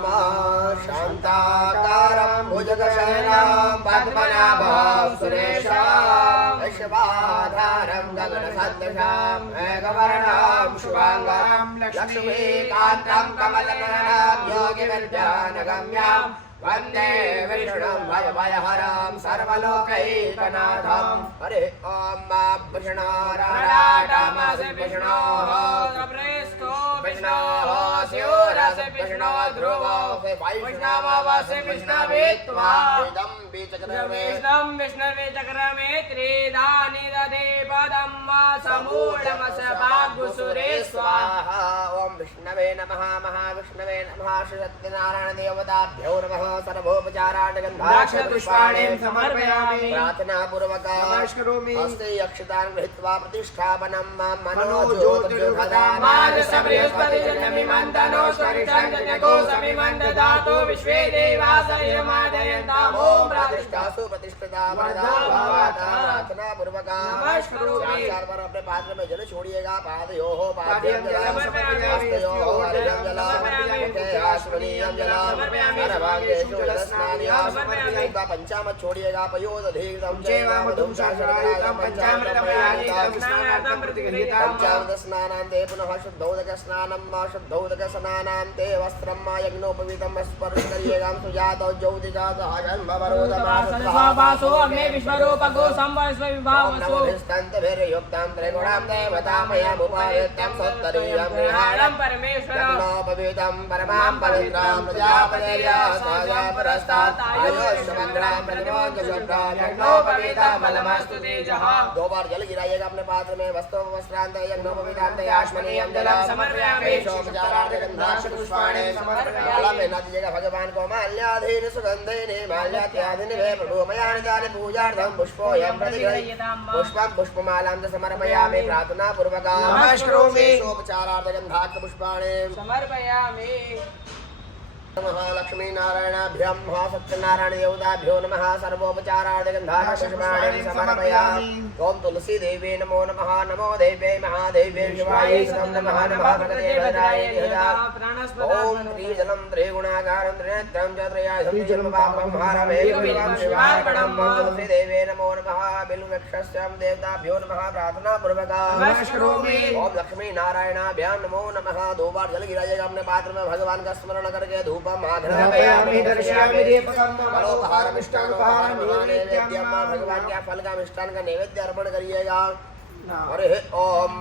शांताकारं भुजगशयनं पद्मनाभं सुरेशं वैश्वाधारं गगनसदृशं मेघवर्णं शुभांगं लक्ष्मीकान्तं कमलनयनं योगिविद्यानगम्यं वन्दे विष्णुं भवभयहरं सर्वलोकैकनाथं। हरे ओम विष्णवे चक्रमे त्रिदानि ददे पदं समूढमसभागुसुरे स्वाहा। ओम विष्णवे नमः महाविष्णवे नमः श्री सत्यनारायण देवताभ्यो नमः। सर्वोपचारान् गन्धाक्षपुष्पाणि समर्पयामि प्रार्थना पूर्वक नमस्करोमि हस्ते अक्षतान् गृहीत्वा प्रतिष्ठापनं मनोज्योतिर्बृहस्पतिजन्यमिमन्तनो स्वरिष्ठञ्जन्यको समिमन्दधातो विश्वे देवासयमादयन्ताम् ॐ प्रतिष्ठासु प्रतिष्ठिता वरदा भवता। प्रार्थना पूर्वक नमस्करोमि। चार बार अपने पात्र में जल छोड़िएगा। पादयोः पाद्यं जलं हस्तयोः अर्घ्यं जलं मुखेऽश्वनीयं जलं सर्वाङ्गेषु जलस्नानम् पंचामृत छोड़िएगा। पयोदधीतं चैवामधुं शासनार्थं पंचामृत स्नानान्ते पुनः शुद्धोदक स्नानं शुद्धोदक स्नानान्ते वस्त्रं यज्ञोपवीतं स्पर्श करिएगा। सुजातो ज्योतिका सहजं वासो अग्ने विश्वरूपको संवर्ष्व विभावसो स्तन्तभिर्युक्तं त्रिगुणां देवतामयमुपावेत्तं सत्तरीयं गृहाणं परमेश्वरं पवित्रं परमां पवित्रं प्रजापतिर्या साजा परस्तात् आयुष्मग्रां प्रतिमोक्षशब्दां बलमस्तु तेजः। दो बार जल गिराइएगा अपने पात्र में। वस्त्र वस्त्रांत यज्ञोपवीतांत आश्मनीयं जलं समर्पयामि। षोडशोपचारार्थ गन्धाक्षपुष्पाणि समर्पयामि। में न दीजिएगा भगवान को माल्याधीन सुगंधेन माल्यात्याधीन वे प्रभुमयानि जानि पूजार्थं पुष्पोऽयं प्रतिगृह्य पुष्पं पुष्पमालां च समर्पयामि। प्रार्थना पूर्वक नमस्करोमि। षोडशोपचारार्थ गन्धाक्षपुष्पाणि समर्पयामि। नमः लक्ष्मी नारायणाभ्यां नमः सत्यनारायण देवताभ्यो नमः। सर्वोपचारार्थ गन्धाक्षपुष्पाणि समर्पयामि। ओम तुलसी देवी नमो नमः। नमो देव्यै महादेव्यै शिवायै नमः। नमः भगवते भद्राय निहता। ओम त्रिजलं त्रिगुणाकारं त्रिनेत्रं च त्रयायुधं जन्मपापं हारमे शिवार्पणं। तुलसी देवी नमो नमः। बिल्ववृक्षस्य देवताभ्यो नमः। प्रार्थना पूर्वक नमस्करोमि। ओम लक्ष्मी नारायणाभ्यां नमो नमः। दो बार जल गिराइएगा अपने पात्र में। भगवान का स्मरण करके धूपम आघ्रापयामि दर्शयामि दीपकं फलोपहार मिष्टान्नोपहार नैवेद्यम भगवान के फल का मिष्टान का नैवेद्य अर्पण करिएगा। हरे ओम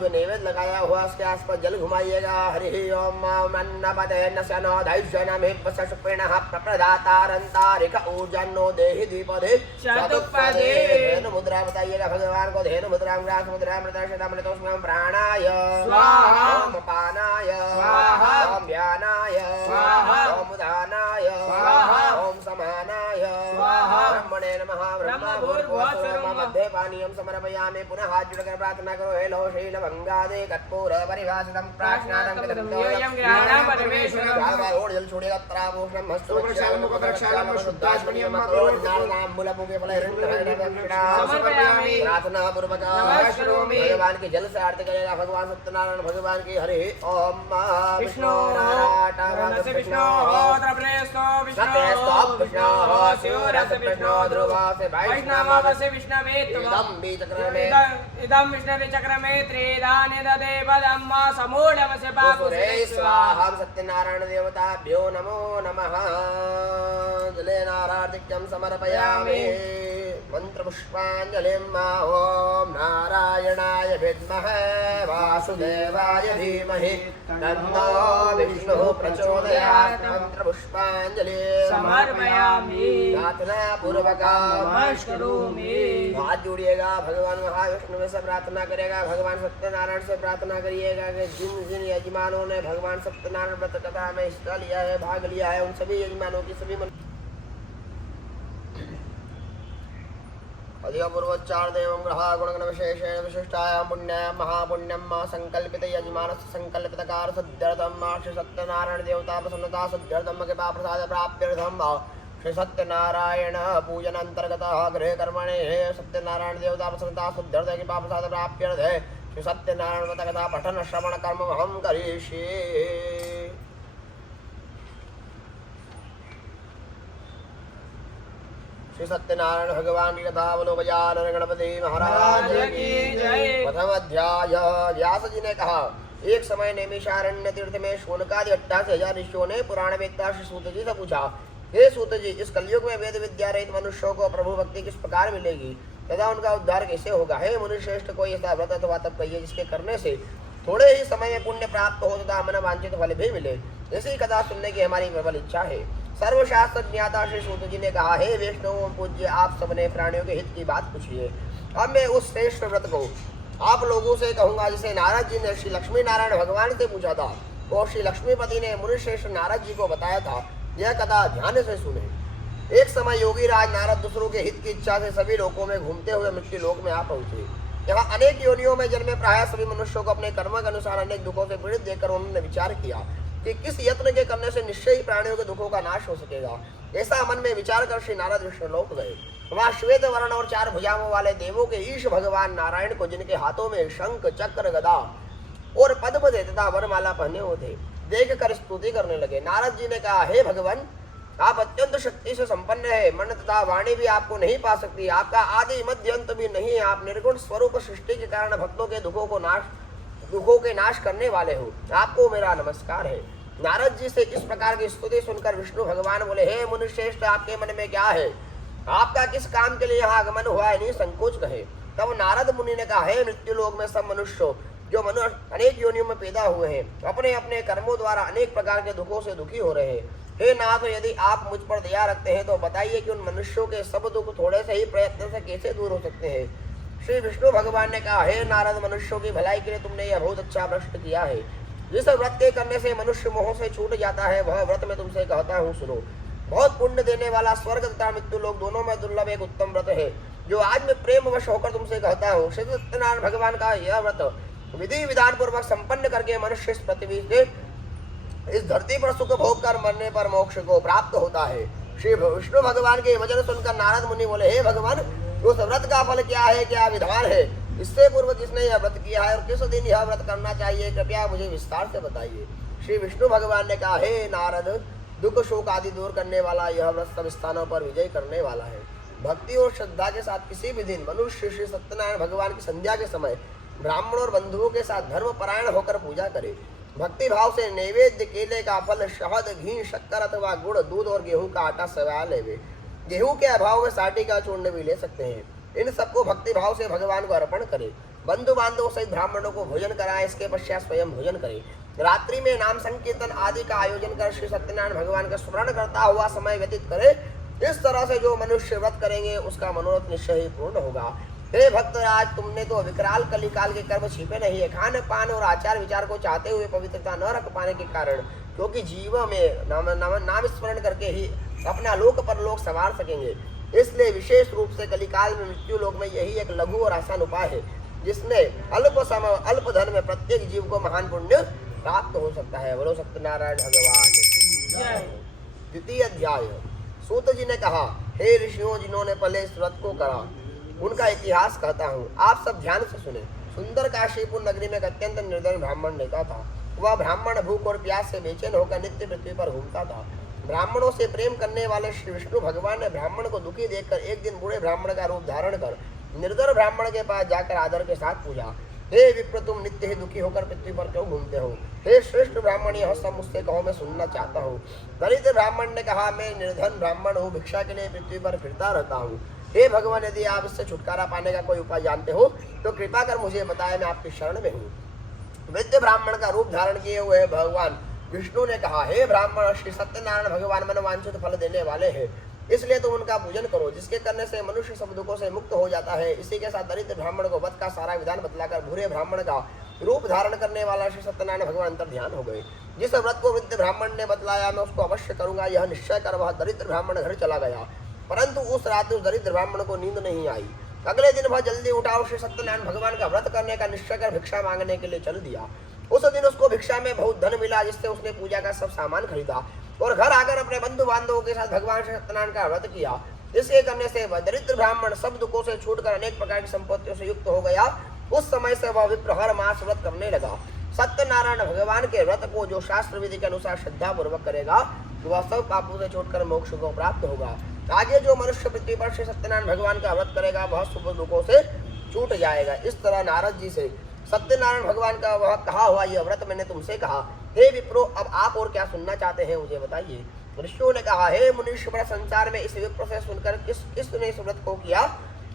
जो नैवेद्य लगाया हुआ उसके आसपास जल घुमाइएगा। हरि ओम अन्नपते नशनो धैर्यनमिपसुपिणः प्रप्रदातारंतारिक ऊर्जन्नो देहि दीपदे चतुष्पदे। धेनु मुद्रा बताइएगा भगवान को। धेनु मुद्रा ग्रास मुद्रा मृतोष्मं प्राणाय स्वाहा। ओम पानाय स्वाहा। ओम व्यानाय स्वाहा। ओम उदानाय स्वाहा। ओम समानाय स्वाहा। ब्रह्मणे नमः। ब्रह्मभूर्भुवस्सुरं मध्ये पानीयं समर्पयामि। पुनः हाथ जोड़कर प्रार्थना करो। हे लो शील भंगादे कर्पूर परिभाषितं प्राश्नादं योऽयं ग्रहाणां परमेश्वरं। बार और जल छोड़ेगा। त्राभूषणं हस्तवक्षालं मुखद्रक्षालं शुद्धास्मनीयं नारदाम्बुलपुके समर्पयामि। प्रार्थना पूर्वक नमस्करोमि। भगवान की जल से आरती करेगा। भगवान सत्यनारायण भगवान की। हरि ओम विष्णु विष्णु विष्णु त्रप्रेस्तो विष्णु विष्णु शिवरस विष्णु ध्रुव वैष्णवस्य विष्णवे इदं विष्णवे चक्रमे त्रिदानि ददे पदं समूढमस्य पापुरे स्वाहा। सत्यनारायण देवताभ्यो नमो नमः। जलेनाराधिक्यं समर्पयामि। मंत्रपुष्पाञ्जलिं ओम नारायणाय विद्महे वासुदेवाय धीमहि तन्नो विष्णुः प्रचोदयात्। मंत्रपुष्पाञ्जलि समर्पयामि। प्रार्थना पूर्वक नमस्करोमि। हाथ जोड़िएगा। भगवान महाविष्णु से प्रार्थना करेगा। भगवान सत्यनारायण से प्रार्थना करिएगा कि जिन जिन यजमानों ने भगवान सत्यनारायण व्रत कथा में हिस्सा लिया है, भाग लिया है, उन सभी यजमानों की सभी अधिपूर्वोच्चार देवं ग्रह गुणगण विशेषेण विशिष्टायां पुण्यां महापुण्यं संकल्पित यजमानस्य संकल्पितकार सिद्ध्यर्थं श्री सत्यनारायण देवता प्रसन्नता सिद्ध्यर्थं कृपा प्रसाद प्राप्त्यर्थं श्री सत्यनारायण पूजन अंतर्गत गृह कर्मणे सत्यनारायण देवता प्रसन्नता सिद्ध्यर्थ कृपा प्रसाद प्राप्त्यर्थे श्री सत्यनारायण कथा पठन श्रवण कर्म हम करिष्ये। श्री सत्यनारायण भगवान की कथा बोलो गजानन गणपति महाराज की जय। प्रथम अध्याय। व्यास जी ने कहा, एक समय नैमिषारण्य तीर्थ में शौनकादि 88,000 ऋषियों ने पुराण वेदता श्री सूत जी से पूछा, हे सूत जी, इस कलयुग में वेद विद्या रहित मनुष्यों को प्रभु भक्ति किस प्रकार मिलेगी तथा उनका उद्धार कैसे होगा। हे मुनि श्रेष्ठ, कोई ऐसा व्रत अथवा तप कहिए जिसके करने से थोड़े ही समय में पुण्य प्राप्त हो तथा मन वांछित फल भी मिले। इसी कथा सुनने की हमारी प्रबल इच्छा है। सर्वशास्त्र ज्ञाता श्री सूत जी ने कहा, हे वैष्णव पूज्य, आप सबने प्राणियों के हित की बात पूछी है। अब मैं उस श्रेष्ठ व्रत को आप लोगों से कहूंगा जिसे नारद जी ने श्री लक्ष्मी नारायण भगवान से पूछा था और श्री लक्ष्मीपति ने मुनि श्रेष्ठ नारद जी को बताया था। यह कथा ध्यान से सुने। एक समय योगी राज नारद दूसरों के हित की इच्छा से सभी लोकों में घूमते हुए मृत्यु लोक में आ पहुंचे। यहाँ अनेक योनियों में जन्मे प्राय सभी मनुष्यों को अपने कर्म के अनुसार अनेक दुखों से पीड़ित देखकर उन्होंने विचार किया कि किस यत्न के करने से निश्चय ही प्राणियों के दुखों का नाश हो सकेगा। ऐसा मन में विचार कर श्री नारद विष्णुलोक गए। वहाँ श्वेत वर्ण और 4 भुजाओं वाले देवों के ईश भगवान नारायण को, जिनके हाथों में शंख चक्र गदा और पद्म थे तथा वरमाला पहने हुए थे, देख कर स्तुति करने लगे। नारद जी ने कहा, हे भगवान, आप अत्यंत शक्ति से संपन्न है। मन तथा वाणी भी आपको नहीं पा सकती। आपका आदि मध्य अंत भी नहीं है। आप निर्गुण स्वरूप सृष्टि के कारण भक्तों के दुखों के नाश करने वाले हो। आपको मेरा नमस्कार है। नारद जी से इस प्रकार की स्तुति सुनकर विष्णु भगवान बोले, हे मुनिश्रेष्ठ, आपके मन में क्या है? आपका किस काम के लिए यहाँ आगमन हुआ है? नहीं संकोच कहे। तब नारद मुनि ने कहा, हे मृत्यु लोक में सब मनुष्य जो मनुष्य अनेक योनियों में पैदा हुए हैं, अपने अपने कर्मों द्वारा अनेक प्रकार के दुखों से दुखी हो रहे हैं। हे नाथ, यदि आप मुझ पर दया रखते हैं तो बताइए कि उन मनुष्यों के सब दुख थोड़े से ही प्रयत्न से कैसे दूर हो सकते हैं। श्री विष्णु भगवान ने कहा, हे नारद, मनुष्यों की भलाई के लिए तुमने यह बहुत अच्छा प्रश्न किया है। जिस व्रत के करने से मनुष्य मोह से छूट जाता है, वह व्रत मैं तुमसे कहता हूँ, सुनो। बहुत पुण्य देने वाला स्वर्ग तथा मृत्यु लोक दोनों में दुर्लभ एक उत्तम व्रत है, जो आज मैं प्रेम वश होकर तुमसे कहता हूँ। श्री सत्यनारायण भगवान का यह व्रत विधि विधान पूर्वक संपन्न करके मनुष्य इस पृथ्वी से इस धरती पर सुख भोग कर मरने पर मोक्ष को प्राप्त होता है। श्री विष्णु भगवान के वचन सुनकर नारद मुनि बोले, हे भगवान, उस व्रत का फल क्या है, क्या विधान है? इससे पूर्व किसने यह व्रत किया है और किस दिन यह व्रत करना चाहिए, कृपया मुझे विस्तार से बताइए। श्री विष्णु भगवान ने कहा, हे नारद, दुख शोक आदि दूर करने वाला यह व्रत सब स्थानों पर विजय करने वाला है। भक्ति और श्रद्धा के साथ किसी भी दिन मनुष्य श्री सत्यनारायण भगवान की संध्या के समय ब्राह्मण और बंधुओं के साथ धर्म परायण होकर पूजा करे। भक्ति भाव से नैवेद्य केले का फल, शहद, घी, शक्कर अथवा गुड़, दूध और गेहूं का आटा सवा लेवे। गेहूं के अभाव में साटी का चूर्ण भी ले सकते हैं। इन सबको भक्ति भाव से भगवान को अर्पण करे। बंधु बांधवों सहित ब्राह्मणों को भोजन कराए। इसके पश्चात स्वयं भोजन करे। रात्रि में नाम संकीर्तन आदि का आयोजन कर श्री सत्यनारायण भगवान का स्मरण करता हुआ समय व्यतीत करे। इस तरह से जो मनुष्य व्रत करेंगे उसका मनोरथ निश्चय ही पूर्ण होगा। हे भक्तराज, तुमने तो विकराल कलिकाल के कर्म छिपे नहीं है। खान पान और आचार विचार को चाहते हुए पवित्रता न रख पाने के कारण, क्योंकि जीव में नाम स्मरण करके ही अपना लोक परलोक संवार सकेंगे। इसलिए विशेष रूप से कलिकाल में मृत्यु लोक में यही एक लघु और आसान उपाय है, जिसने अल्प समय अल्प धन में प्रत्येक जीव को महान पुण्य प्राप्त हो सकता है। बोलो सत्यनारायण भगवान की। द्वितीय अध्याय। सूत जी ने कहा, हे ऋषियों, जिन्होंने पहले इस व्रत को करा उनका इतिहास कहता हूँ, आप सब ध्यान से सुने। सुंदर काशीपुर नगरी में एक अत्यंत निर्धन ब्राह्मण रहता था। वह ब्राह्मण भूख और प्यास से बेचैन होकर नित्य पृथ्वी पर घूमता था। ब्राह्मणों से प्रेम करने वाले श्री विष्णु भगवान ने ब्राह्मण को दुखी देखकर एक दिन बूढ़े ब्राह्मण का रूप धारण कर निर्धन ब्राह्मण के पास जाकर आदर के साथ पूछा, हे विप्र, तुम नित्य ही दुखी होकर पृथ्वी पर क्यों घूमते हो? हे श्रेष्ठ ब्राह्मण, यह सब मुझसे कहो, मैं सुनना चाहता हूँ। दरिद्र ब्राह्मण ने कहा, मैं निर्धन ब्राह्मण हूँ, भिक्षा के लिए पृथ्वी पर फिरता रहता हूँ। हे भगवान, यदि आप इससे छुटकारा पाने का कोई उपाय जानते हो तो कृपा कर मुझे बताएं, मैं आपकी शरण में हूँ। वृद्ध ब्राह्मण का रूप धारण किए हुए भगवान विष्णु ने कहा, हे ब्राह्मण, श्री सत्यनारायण भगवान मनोवांछित फल देने वाले हैं, इसलिए तुम उनका पूजन करो, जिसके करने से मनुष्य सब दुखों से मुक्त हो जाता है। इसी के साथ दरिद्र ब्राह्मण को वध का सारा विधान बतलाकर भूरे ब्राह्मण का रूप धारण करने वाला श्री सत्यनारायण भगवान अंतर ध्यान हो गए। जिस व्रत को वृद्ध ब्राह्मण ने बतलाया, मैं उसको अवश्य करूंगा, यह निश्चय कर वह दरिद्र ब्राह्मण घर चला गया। परंतु उस रात उस दरिद्र ब्राह्मण को नींद नहीं आई। अगले दिन वह जल्दी उठा और श्री सत्यनारायण भगवान का व्रत करने का निश्चय कर भिक्षा मांगने के लिए चल दिया। उस दिन उसको भिक्षा में बहुत धन मिला, जिससे उसने पूजा का सब सामान खरीदा और घर आकर अपने बंधु बांधवों के साथ भगवान श्री सत्यनारायण का व्रत किया। इसके करने से वह दरिद्र ब्राह्मण सब दुखों से छूटकर अनेक प्रकार की संपत्तियों से युक्त हो गया। उस समय से वह विप्र हर मास व्रत करने लगा। सत्यनारायण भगवान के व्रत को जो शास्त्र विधि के अनुसार श्रद्धा पूर्वक करेगा वह सब पापों से छूटकर मोक्ष को प्राप्त होगा। आगे जो मनुष्य पृथ्वी पर श्री सत्यनारायण भगवान का व्रत करेगा वह शुभ दुखों से छूट जाएगा। इस तरह नारद जी से सत्यनारायण भगवान का वह कहा हुआ यह व्रत मैंने तुमसे कहा। हे विप्रो, अब आप और क्या सुनना चाहते हैं मुझे बताइए। ऋषियों ने कहा, हे मुनीश्वर, संसार में इस विप्र से सुनकर किसने इस व्रत को किया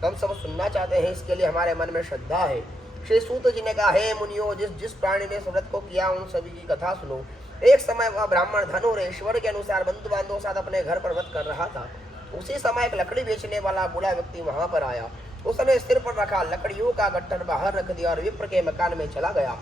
हम सब सुनना चाहते हैं, इसके लिए हमारे मन में श्रद्धा है। श्री सूत जी ने कहा, हे मुनियो, जिस प्राणी ने इस व्रत को किया उन सभी की कथा सुनो। एक समय वह ब्राह्मण धन और ईश्वर के अनुसार बंधु बांधवों साथ अपने घर पर व्रत कर रहा था। उसी समय एक लकड़ी बेचने वाला बूढ़ा व्यक्ति वहां पर आया। उसने सिर पर रखा लकड़ियों का गट्ठर बाहर रख दिया और विप्र के मकान में चला गया।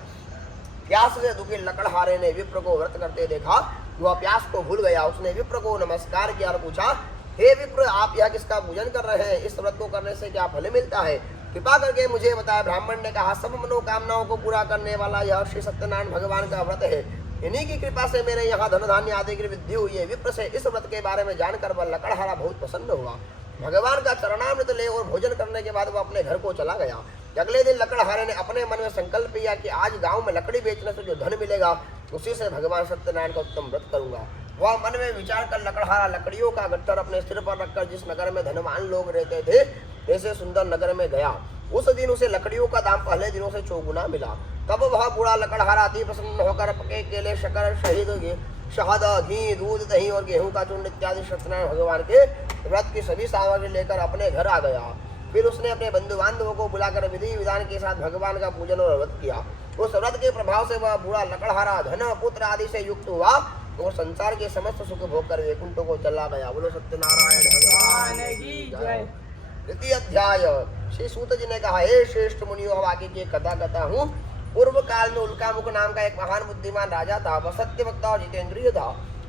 प्यास से दुखी लकड़हारे ने विप्र को व्रत करते देखा। वह प्यास को भूल गया। उसने विप्र को नमस्कार किया और पूछा, हे विप्र, आप यह किसका पूजन कर रहे हैं? इस व्रत को करने से क्या फल मिलता है? कृपा करके मुझे बताया। ब्राह्मण ने कहा, सब मनोकामनाओं को पूरा करने वाला यह श्री सत्यनारायण भगवान का व्रत है। इन्हीं की कृपा से मेरे यहाँ धन धान्य आदि की वृद्धि हुई है। विप्र से इस व्रत के बारे में जानकर वह लकड़हारा बहुत प्रसन्न हुआ। भगवान का चरणामृत ले और भोजन करने के बाद वह अपने घर को चला गया। अगले दिन लकड़हारे ने अपने मन में संकल्प किया कि आज गांव में लकड़ी बेचने से जो धन मिलेगा उसी से भगवान सत्यनारायण का उत्तम व्रत करूंगा। वह मन में विचार कर लकड़हारा लकड़ियों का गट्ठर अपने सिर पर रखकर जिस नगर में धनवान लोग रहते थे ऐसे सुंदर नगर में गया। उस दिन उसे लकड़ियों का दाम पहले दिनों से 4 गुना मिला। तब वह बूढ़ा लकड़हारा अति प्रसन्न होकर पके केले, शक्कर, शहद, घी, दूध, दही और गेहूं का चूर्ण इत्यादि सत्यनारायण भगवान के व्रत की सभी सामग्री लेकर अपने घर आ गया। फिर उसने अपने बंधु बांधवों को बुलाकर विधि विधान के साथ भगवान का पूजन और व्रत किया। उस व्रत के प्रभाव से वह बूढ़ा लकड़हारा धन, पुत्र आदि से युक्त हुआ और संसार के समस्त सुख भोग कर वैकुंठ को चला गया। बोलो सत्यनारायण भगवान की जय। द्वितीय अध्याय। श्री सूत जी ने कहा, हे श्रेष्ठ मुनियों, अब आगे की एक कथा कहता हूँ। पूर्व काल में उल्कामुख नाम का एक महान बुद्धिमान राजा था। वह सत्यवक्ता और जितेंद्रिय था।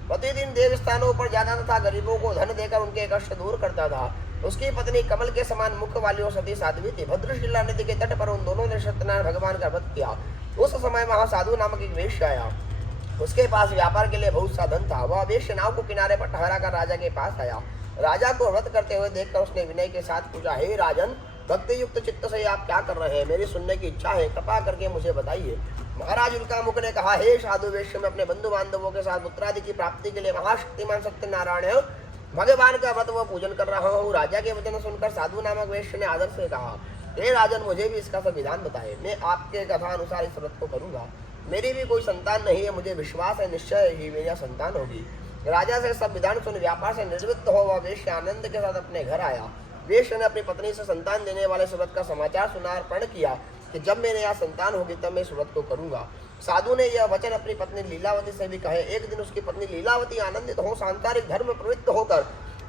प्रतिदिन देव स्थानों पर जाता तथा गरीबों को धन देकर उनके कष्ट दूर करता था। उसकी पत्नी कमल के समान मुख वाली और सती साध्वी थी। भद्रशिला नदी के तट पर उन दोनों ने सत्यनारायण भगवान का व्रत किया। उस समय वहां साधु नामक एक वेश्या आया। उसके पास व्यापार के लिए बहुत साधन था। वह वेश्य नाव को किनारे पर ठहरा कर राजा के पास आया। राजा को व्रत करते हुए देखकर उसने विनय के साथ पूछा, हे राजन, भक्ति युक्त चित्त से आप क्या कर रहे हैं? मेरी सुनने की इच्छा है, कृपा करके मुझे बताइए। महाराज उल्कामुख ने कहा, हे साधु वेश्य, मैं अपने बंधु बांधवों के साथ पुत्रादि की प्राप्ति के लिए महाशक्तिमान सत्यनारायण भगवान का व्रत व पूजन कर रहा हूँ। राजा के वचन सुनकर साधु नामक वेश्य ने आदर से कहा, हे राजन, मुझे भी इसका संविधान बताए। मैं आपके कथा अनुसार इस व्रत को करूंगा। मेरी भी कोई संतान नहीं है, मुझे विश्वास है निश्चय ही मेरी संतान होगी। राजा से सब विधान सुन व्यापार से निवृत्त हो वह वेश्य आनंद के साथ अपने घर आया। वेश्य ने अपनी पत्नी से संतान देने वाले व्रत का समाचार सुना और प्रण किया कि जब मेरे यहाँ संतान होगी तब मैं इस व्रत को करूंगा। साधु ने यह वचन अपनी पत्नी लीलावती से भी कहे। एक दिन उसकी पत्नी लीलावती आनंदित हो सांसारिक धर्म प्रवृत्त होकर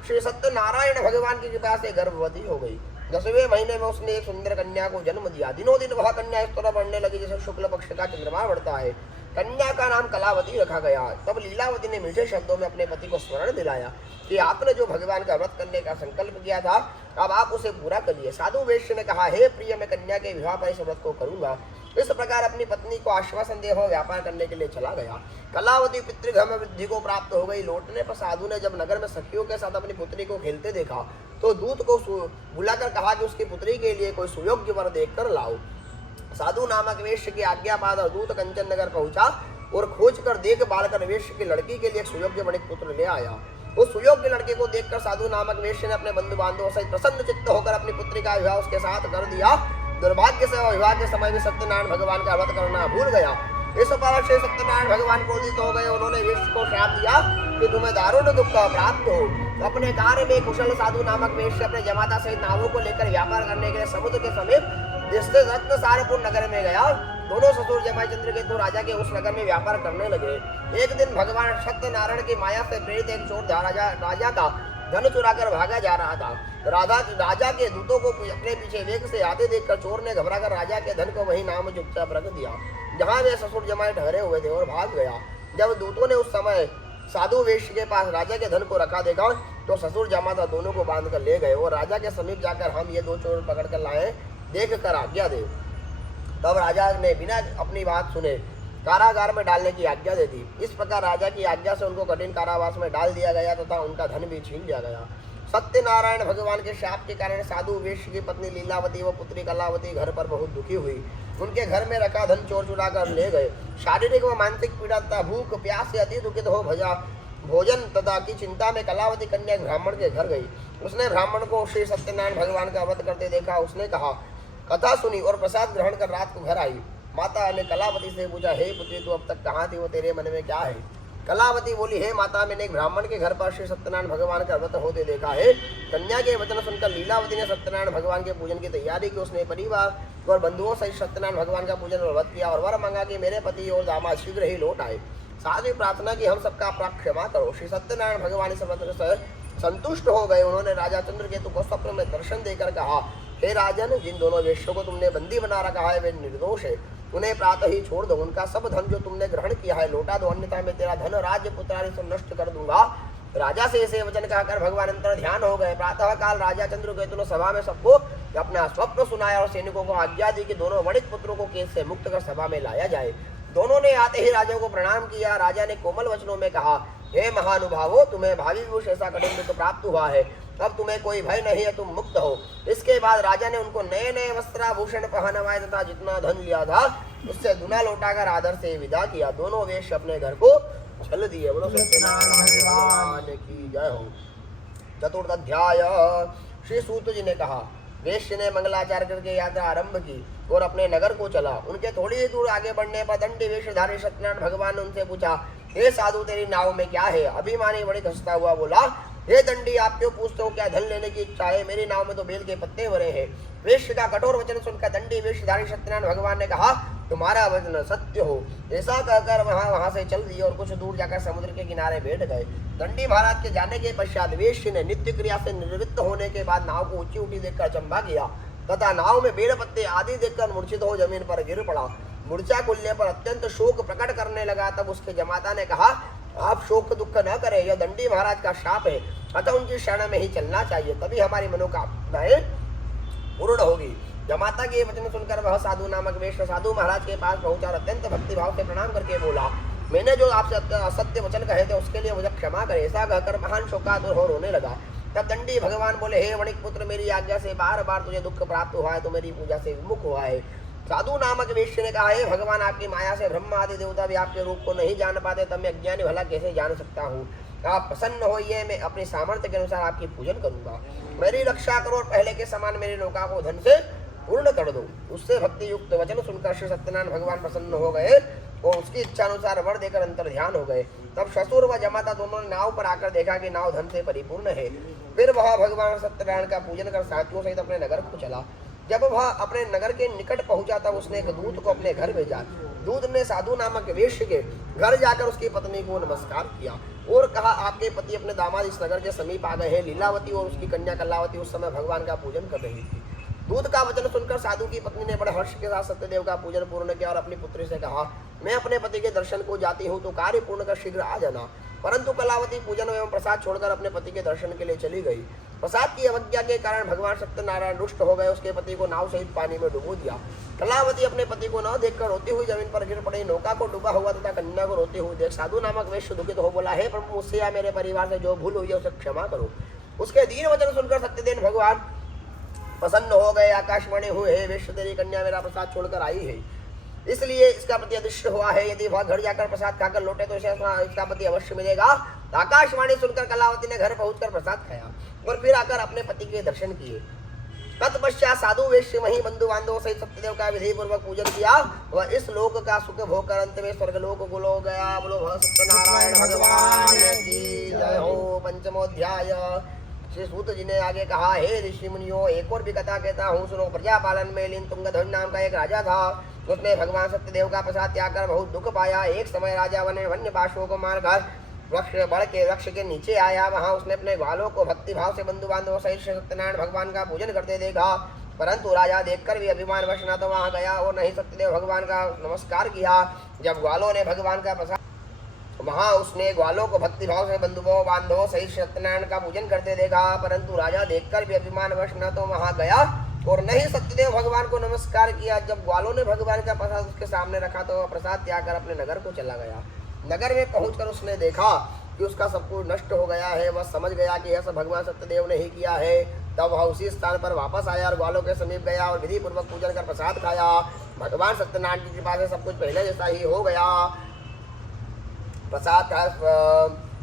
श्री सत्यनारायण भगवान की कृपा से गर्भवती हो गई। 10वें महीने में उसने एक सुंदर कन्या को जन्म दिया। दिनों दिन वह कन्या इस तरह बढ़ने लगी जैसे शुक्ल पक्ष का चंद्रमा बढ़ता है। कन्या का नाम कलावती रखा गया। तब लीलावती ने मीठे शब्दों में अपने पति को स्मरण दिलाया कि आपने जो भगवान का व्रत करने का संकल्प किया था अब आप उसे पूरा करिए। साधु वेश्य ने कहा, हे प्रिय, मैं कन्या के विवाह पर इस व्रत को करूंगा। इस प्रकार अपनी पत्नी को आश्वासन दे व्यापार करने के लिए चला गया। कलावती पितृगृह में वृद्धि को प्राप्त हो गई। लौटने पर साधु ने जब नगर में सखियों के साथ अपनी पुत्री को खेलते देखा तो दूत को बुलाकर कहा कि उसकी पुत्री के लिए कोई सुयोग्य वर देख कर लाओ। साधु नामक वेश्य की आज्ञा पाद दूत कंचन नगर पहुंचा और खोज कर देख बाल कर वेश्य की लड़की के लिए एक सुयोग्य वणिक पुत्र ले आया। उस सुयोग्य लड़के को देखकर साधु नामक वेश्य ने अपने बंधु बांधवों से प्रसन्न चित्त होकर अपनी पुत्री का विवाह उसके साथ कर दिया। दुर्भाग्य से वह विवाह के समय में सत्यनारायण भगवान का व्रत करना भूल गया। इस पर श्री सत्यनारायण भगवान क्रोधित हो गए। उन्होंने वेश्य को श्राप दिया कि तुम्हें दारुण दुख प्राप्त हो। अपने कार्य में कुशल साधु नामक वेश्य अपने जमाता सहित नावों को लेकर व्यापार करने के लिए समुद्र के समीप जिससे रत्न सारपुर नगर में गया। दोनों ससुर जमाई चंद्रकेतु राजा के उस नगर में व्यापार करने लगे। एक दिन भगवान सत्यनारायण की माया से प्रेरित एक चोर राजा का धन चुराकर भागा जा रहा था। राजा के दूतों को अपने पीछे वेग से आते देखकर चोर ने घबराकर राजा के धन को वही नाव में चुपचाप रख दिया जहां वे ससुर जमाई ठहरे हुए थे और भाग गया। जब दूतों ने उस समय साधु वेश्य के पास राजा के धन को रखा देखा तो ससुर जामाता दोनों को बांध कर ले गए और राजा के समीप जाकर हम ये 2 चोर पकड़ कर लाए, देख कर आज्ञा दे। तब राजा ने बिना अपनी बात सुने कारागार में डालने की आज्ञा दे दी। इस प्रकार राजा की आज्ञा से उनको कठिन कारावास में डाल दिया गया तथा उनका धन भी छीन लिया गया। सत्यनारायण भगवान के शाप के कारण साधु वेश्य की पत्नी लीलावती व पुत्री कलावती घर पर बहुत दुखी हुई। उनके घर में रखा धन चोर चुरा कर ले गए। शारीरिक व मानसिक पीड़ा तथा भूख प्यास से अति दुखित हो भोजन तथा की चिंता में कलावती कन्या ब्राह्मण के घर गई। उसने ब्राह्मण को श्री सत्यनारायण भगवान का वध करते देखा। उसने कहा, कथा सुनी और प्रसाद ग्रहण कर रात को घर आई। माता ने कलावती से पूछा, हे पुत्री तू अब तक कहाँ थी, वो तेरे मन में क्या है? कलावती बोली, हे माता, मैंने एक ब्राह्मण के घर पर श्री सत्यनारायण भगवान का व्रत होते देखा है। कन्या के वचन सुनकर लीलावती ने सत्यनारायण भगवान के पूजन की तैयारी की। उसने परिवार और बंधुओं सहित सत्यनारायण भगवान का पूजन और व्रत किया और वर मांगा कि मेरे पति और दामाद शीघ्र ही लौट आए। साथ ही प्रार्थना की, हम सबका अपराध क्षमा करो। श्री सत्यनारायण भगवान इस व्रत से संतुष्ट हो गए। उन्होंने राजा चंद्रकेतु को स्वप्न में दर्शन देकर कहा, हे राजन, जिन दोनों वेश्यों को तुमने बंदी बना रखा है वे निर्दोष है, उन्हें प्रातः ही छोड़ दो। उनका सब धन जो तुमने ग्रहण किया है लौटा दो, अन्यथा मैं तेरा धन राज्य पुत्रादि सब नष्ट कर दूंगा। राजा से ऐसे वचन कहकर भगवान अंतर ध्यान हो गए। प्रातः काल राजा चंद्रकेतु ने सभा में सबको अपना स्वप्न सुनाया और सैनिकों को आज्ञा दी कि दोनों वणिक पुत्रों को केस से मुक्त कर सभा में लाया जाए। दोनों ने आते ही राजा को प्रणाम किया। राजा ने कोमल वचनों में कहा, हे महानुभावो, तुम्हें भावी विभूष ऐसा कठिन दुख प्राप्त हुआ है, अब तुम्हें कोई भय नहीं है, तुम मुक्त हो। इसके बाद राजा ने उनको नए नए वस्त्राभूषण पहनवाए तथा जितना धन लिया था उससे दुना लौटाकर आदर से विदा किया। दोनों वेश्य अपने घर को चल दिए। बोलो सत्यनारायण भगवान की जय हो। चतुर्थ अध्याय। श्री सूत जी ने कहा, वेश्य ने मंगलाचार करके यात्रा आरंभ की और अपने नगर को चला। उनके थोड़ी ही दूर आगे बढ़ने पर दंडी वेशधारी सत्यनारायण भगवान ने उनसे पूछा, हे साधु, तेरी नाव में क्या है? अभिमानी बड़ी हंसता हुआ बोला, हे दंडी, आप क्यों पूछते हो? क्या धन लेने की इच्छा है? मेरी नाव में तो बेल के पत्ते भरे हैं। वेश्य का कठोर वचन सुनकर दंडी वेशधारी सत्यनारायण भगवान ने कहा, तुम्हारा वचन सत्य हो। ऐसा कहकर वहां से चल दिए और कुछ दूर जाकर समुद्र के किनारे बैठ गए। दंडी महाराज के जाने के पश्चात वेश्य ने नित्य क्रिया से निवृत्त होने के बाद नाव को ऊंची ऊंची देखकर चंबा किया तथा नाव में बेल पत्ते आदि देखकर मूर्छित हो जमीन पर गिर पड़ा। मूर्छा खुलने पर अत्यंत शोक प्रकट करने लगा। तब उसके जमाता ने कहा, आप शोक दुख न करें, यह दंडी महाराज का शाप है, अतः उनकी शरण में ही चलना चाहिए, तभी हमारी मनोकामनाएं पूर्ण होगी। जमाता के वचन सुनकर वह साधु नामक वेश्य साधु महाराज के पास पहुंचा और अत्यंत भक्तिभाव से प्रणाम करके बोला, मैंने जो आपसे असत्य वचन कहे थे उसके लिए मुझे क्षमा करे। ऐसा कहकर महान शोकातुर हो रोने लगा। तब दंडी भगवान बोले, हे वणिक पुत्र, मेरी आज्ञा से बार बार तुझे दुख प्राप्त हुआ है, तो मेरी पूजा से विमुख हुआ है। साधु नामक वेश्य ने कहा, हे भगवान, आपकी माया से ब्रह्मा आदि देवता भी आपके रूप को नहीं जान पाते, तब मैं अज्ञानी भला कैसे जान सकता हूँ? आप प्रसन्न होइए, मैं अपने सामर्थ्य के अनुसार आपकी पूजन करूंगा। मेरी रक्षा करो और पहले के समान मेरी नौका को धन से पूर्ण कर दो। उससे भक्ति युक्त वचन सुनकर श्री सत्यनारायण भगवान प्रसन्न हो गए और उसकी इच्छा अनुसार वर देकर अंतर ध्यान हो गए। तब ससुर व जमाता दोनों ने नाव पर आकर देखा कि नाव धन से परिपूर्ण है। फिर वह भगवान सत्यनारायण का पूजन कर साथियों सहित अपने नगर को चला। जब वह अपने नगर के निकट पहुंचा तब उसने एक दूत को अपने घर भेजा। दूत ने साधु नामक वेश्य के घर जाकर उसकी पत्नी को नमस्कार किया और कहा, आपके पति अपने दामाद इस नगर के समीप आ गए हैं। लीलावती और उसकी कन्या कलावती उस समय भगवान का पूजन कर रही थी। दूत का वचन सुनकर साधु की पत्नी ने बड़े हर्ष के साथ सत्यदेव का पूजन पूर्ण किया और अपनी पुत्री से कहा, मैं अपने पति के दर्शन को जाती हूँ, तो कार्य पूर्ण कर शीघ्र आ जाना। परंतु कलावती पूजन एवं प्रसाद छोड़कर अपने पति के दर्शन के लिए चली गई। प्रसाद की अवज्ञा के कारण भगवान सत्यनारायण रुष्ट हो गए। उसके पति को नाव सहित पानी में डुबो दिया। कलावती अपने पति को न देखकर रोती हुई जमीन पर गिर पड़ी। नौका को डूबा हुआ तथा कन्या को रोते हुए देख साधु नामक वेश्य दुखित हो बोला, हे प्रभु, मुझसे या मेरे परिवार से जो भूल हुई है उसे क्षमा करो। उसके दीन वचन सुनकर सत्यदेव भगवान प्रसन्न हो गए। आकाशवाणी हुए, हे वेश्य, तेरी कन्या मेरा प्रसाद छोड़कर आई है, इसलिए इसका पति अदृश्य हुआ है। यदि वह घर जाकर प्रसाद खाकर लौटे तो इसका पति अवश्य मिलेगा। आकाशवाणी सुनकर कलावती ने घर पहुंचकर प्रसाद खाया और फिर आकर अपने पति के दर्शन किए। तत्पश्चात साधु वेश्य वहीं बंधु बांधवों सहित सत्यदेव का विधि पूर्वक पूजन किया। वह इस लोक का सुख भोग कर अंत में स्वर्गलोक को लो गया। बोलो सत्यनारायण भगवान की जय हो। पंचमोध्याय। श्री सूत जी ने आगे कहा, हे ऋषि मुनियों, एक और भी कथा कहता हूँ, सुनो। प्रजा पालन में लीन तुंगध्वज नाम का एक राजा था। उसने भगवान सत्यदेव का प्रसाद त्याग कर बहुत दुख पाया। एक समय राजा वन्य पाशुओं को मारकर वृक्ष के नीचे आया। वहां उसने अपने ग्वालों को भक्ति भाव से बंधु बांधवों सहित सत्यनारायण भगवान का पूजन करते देखा। परंतु राजा देखकर भी अभिमान वश न तो वहां गया और नहीं सत्यदेव भगवान का नमस्कार किया। जब ग्वालों ने भगवान का प्रसाद वहाँ उसने ग्वालों को भक्ति भाव से बंधुओं बांधवों सहित सत्यनारायण का पूजन करते देखा, परंतु राजा देखकर भी अभिमानवश न तो वहाँ गया और नहीं सत्यदेव भगवान को नमस्कार किया। जब ग्वालों ने भगवान का प्रसाद उसके सामने रखा तो वह प्रसाद त्याग कर अपने नगर को चला गया। नगर में पहुंचकर उसने देखा कि उसका सब कुछ नष्ट हो गया है। वह समझ गया कि यह सब भगवान सत्यदेव ने ही किया है। तब वह उसी स्थान पर वापस आया और ग्वालों के समीप गया और विधि पूर्वक पूजन कर प्रसाद खाया। भगवान सत्यनारायण की कृपा से सब कुछ पहले जैसा ही हो गया। प्रसाद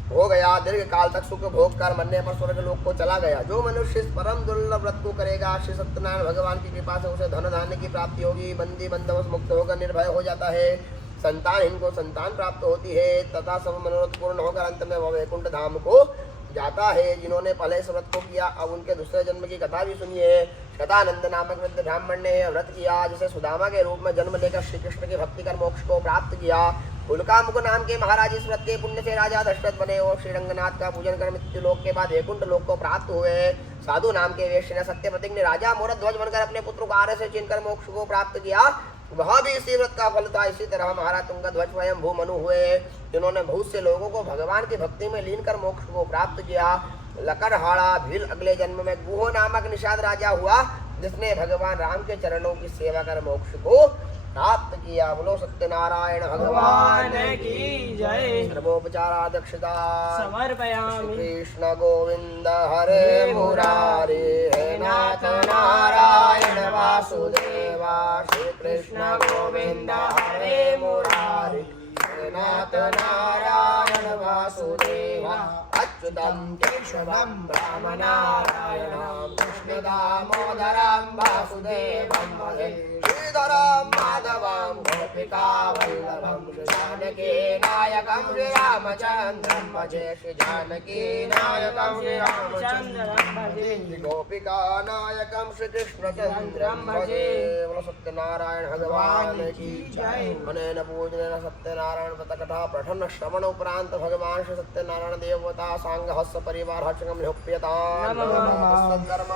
हो गया। दीर्घ काल तक सुख भोग कर मरने पर स्वर्ग लोक को चला गया। जो मनुष्य इस परम दुर्लभ व्रत को करेगा, श्री सत्यनारायण भगवान की कृपा से उसे धन धान्य की प्राप्ति होगी। बंदी बंधव मुक्त होकर निर्भय हो जाता है। संतानहीन को संतान प्राप्त होती है तथा सब मनोरथ पूर्ण होकर अंत में वह वैकुंठ धाम को जाता है। जिन्होंने पहले इस व्रत को किया अब उनके दूसरे जन्म की कथा भी सुनिए। शतानंद नामक वृद्ध ब्राह्मण ने व्रत किया, जिसे सुदामा के रूप में जन्म लेकर श्री कृष्ण की भक्ति कर मोक्ष को प्राप्त किया। उल्कामुख नाम के महाराज इस व्रत के पुण्य से राजा दशरथ बने और श्री रंगनाथ का पूजन कर मृत्यु लोक के बाद वैकुंठ लोक को प्राप्त हुए। साधु नाम के वेश्य ने सत्य प्रतिज्ञ राजा मोरध्वज बनकर अपने पुत्र को आर्य से चीनकर मोक्ष को प्राप्त किया। वह भी इसी व्रत का फल था। इसी तरह महाराज तुंगध्वज स्वयं भू मनु हुए, जिन्होंने बहुत से लोगों को भगवान की भक्ति में लीन कर मोक्ष को प्राप्त किया। लकड़हाड़ा भील अगले जन्म में गुहो नामक निषाद राजा हुआ, जिसने भगवान राम के चरणों की सेवा कर मोक्ष को प्राप्त किया। बोलो सत्यनारायण भगवान की जय। सर्वोपचाराध्यक्षता समर्पयामि। कृष्ण गोविंद हरे मुरारे, हे नाथ नारायण वासुदेवा। श्री कृष्ण गोविंद हरे मुरारे, हे नाथ नारायण वासुदेवा। अच्युतं केशवं ब्रह्मनारायणं कृष्ण दामोदरं वासुदेवं भजे। श्रीधरं माधवं गोपिका वल्लभं जानकी नायकं श्रीरामचन्द्रं भजे। श्री जानकी नायकं श्रीरामचन्द्रं भजे। गोपिका नायकं श्री कृष्णचन्द्रं भजे। बोलो सत्यनारायण भगवान की जय। अनेन पूजनेन सत्यनारायण व्रत कथा पठन श्रवण उपरांत भगवान श्री सत्यनारायण देवता सांग हस्त परिवार हर्षंगम निहुप्यता सत्कर्म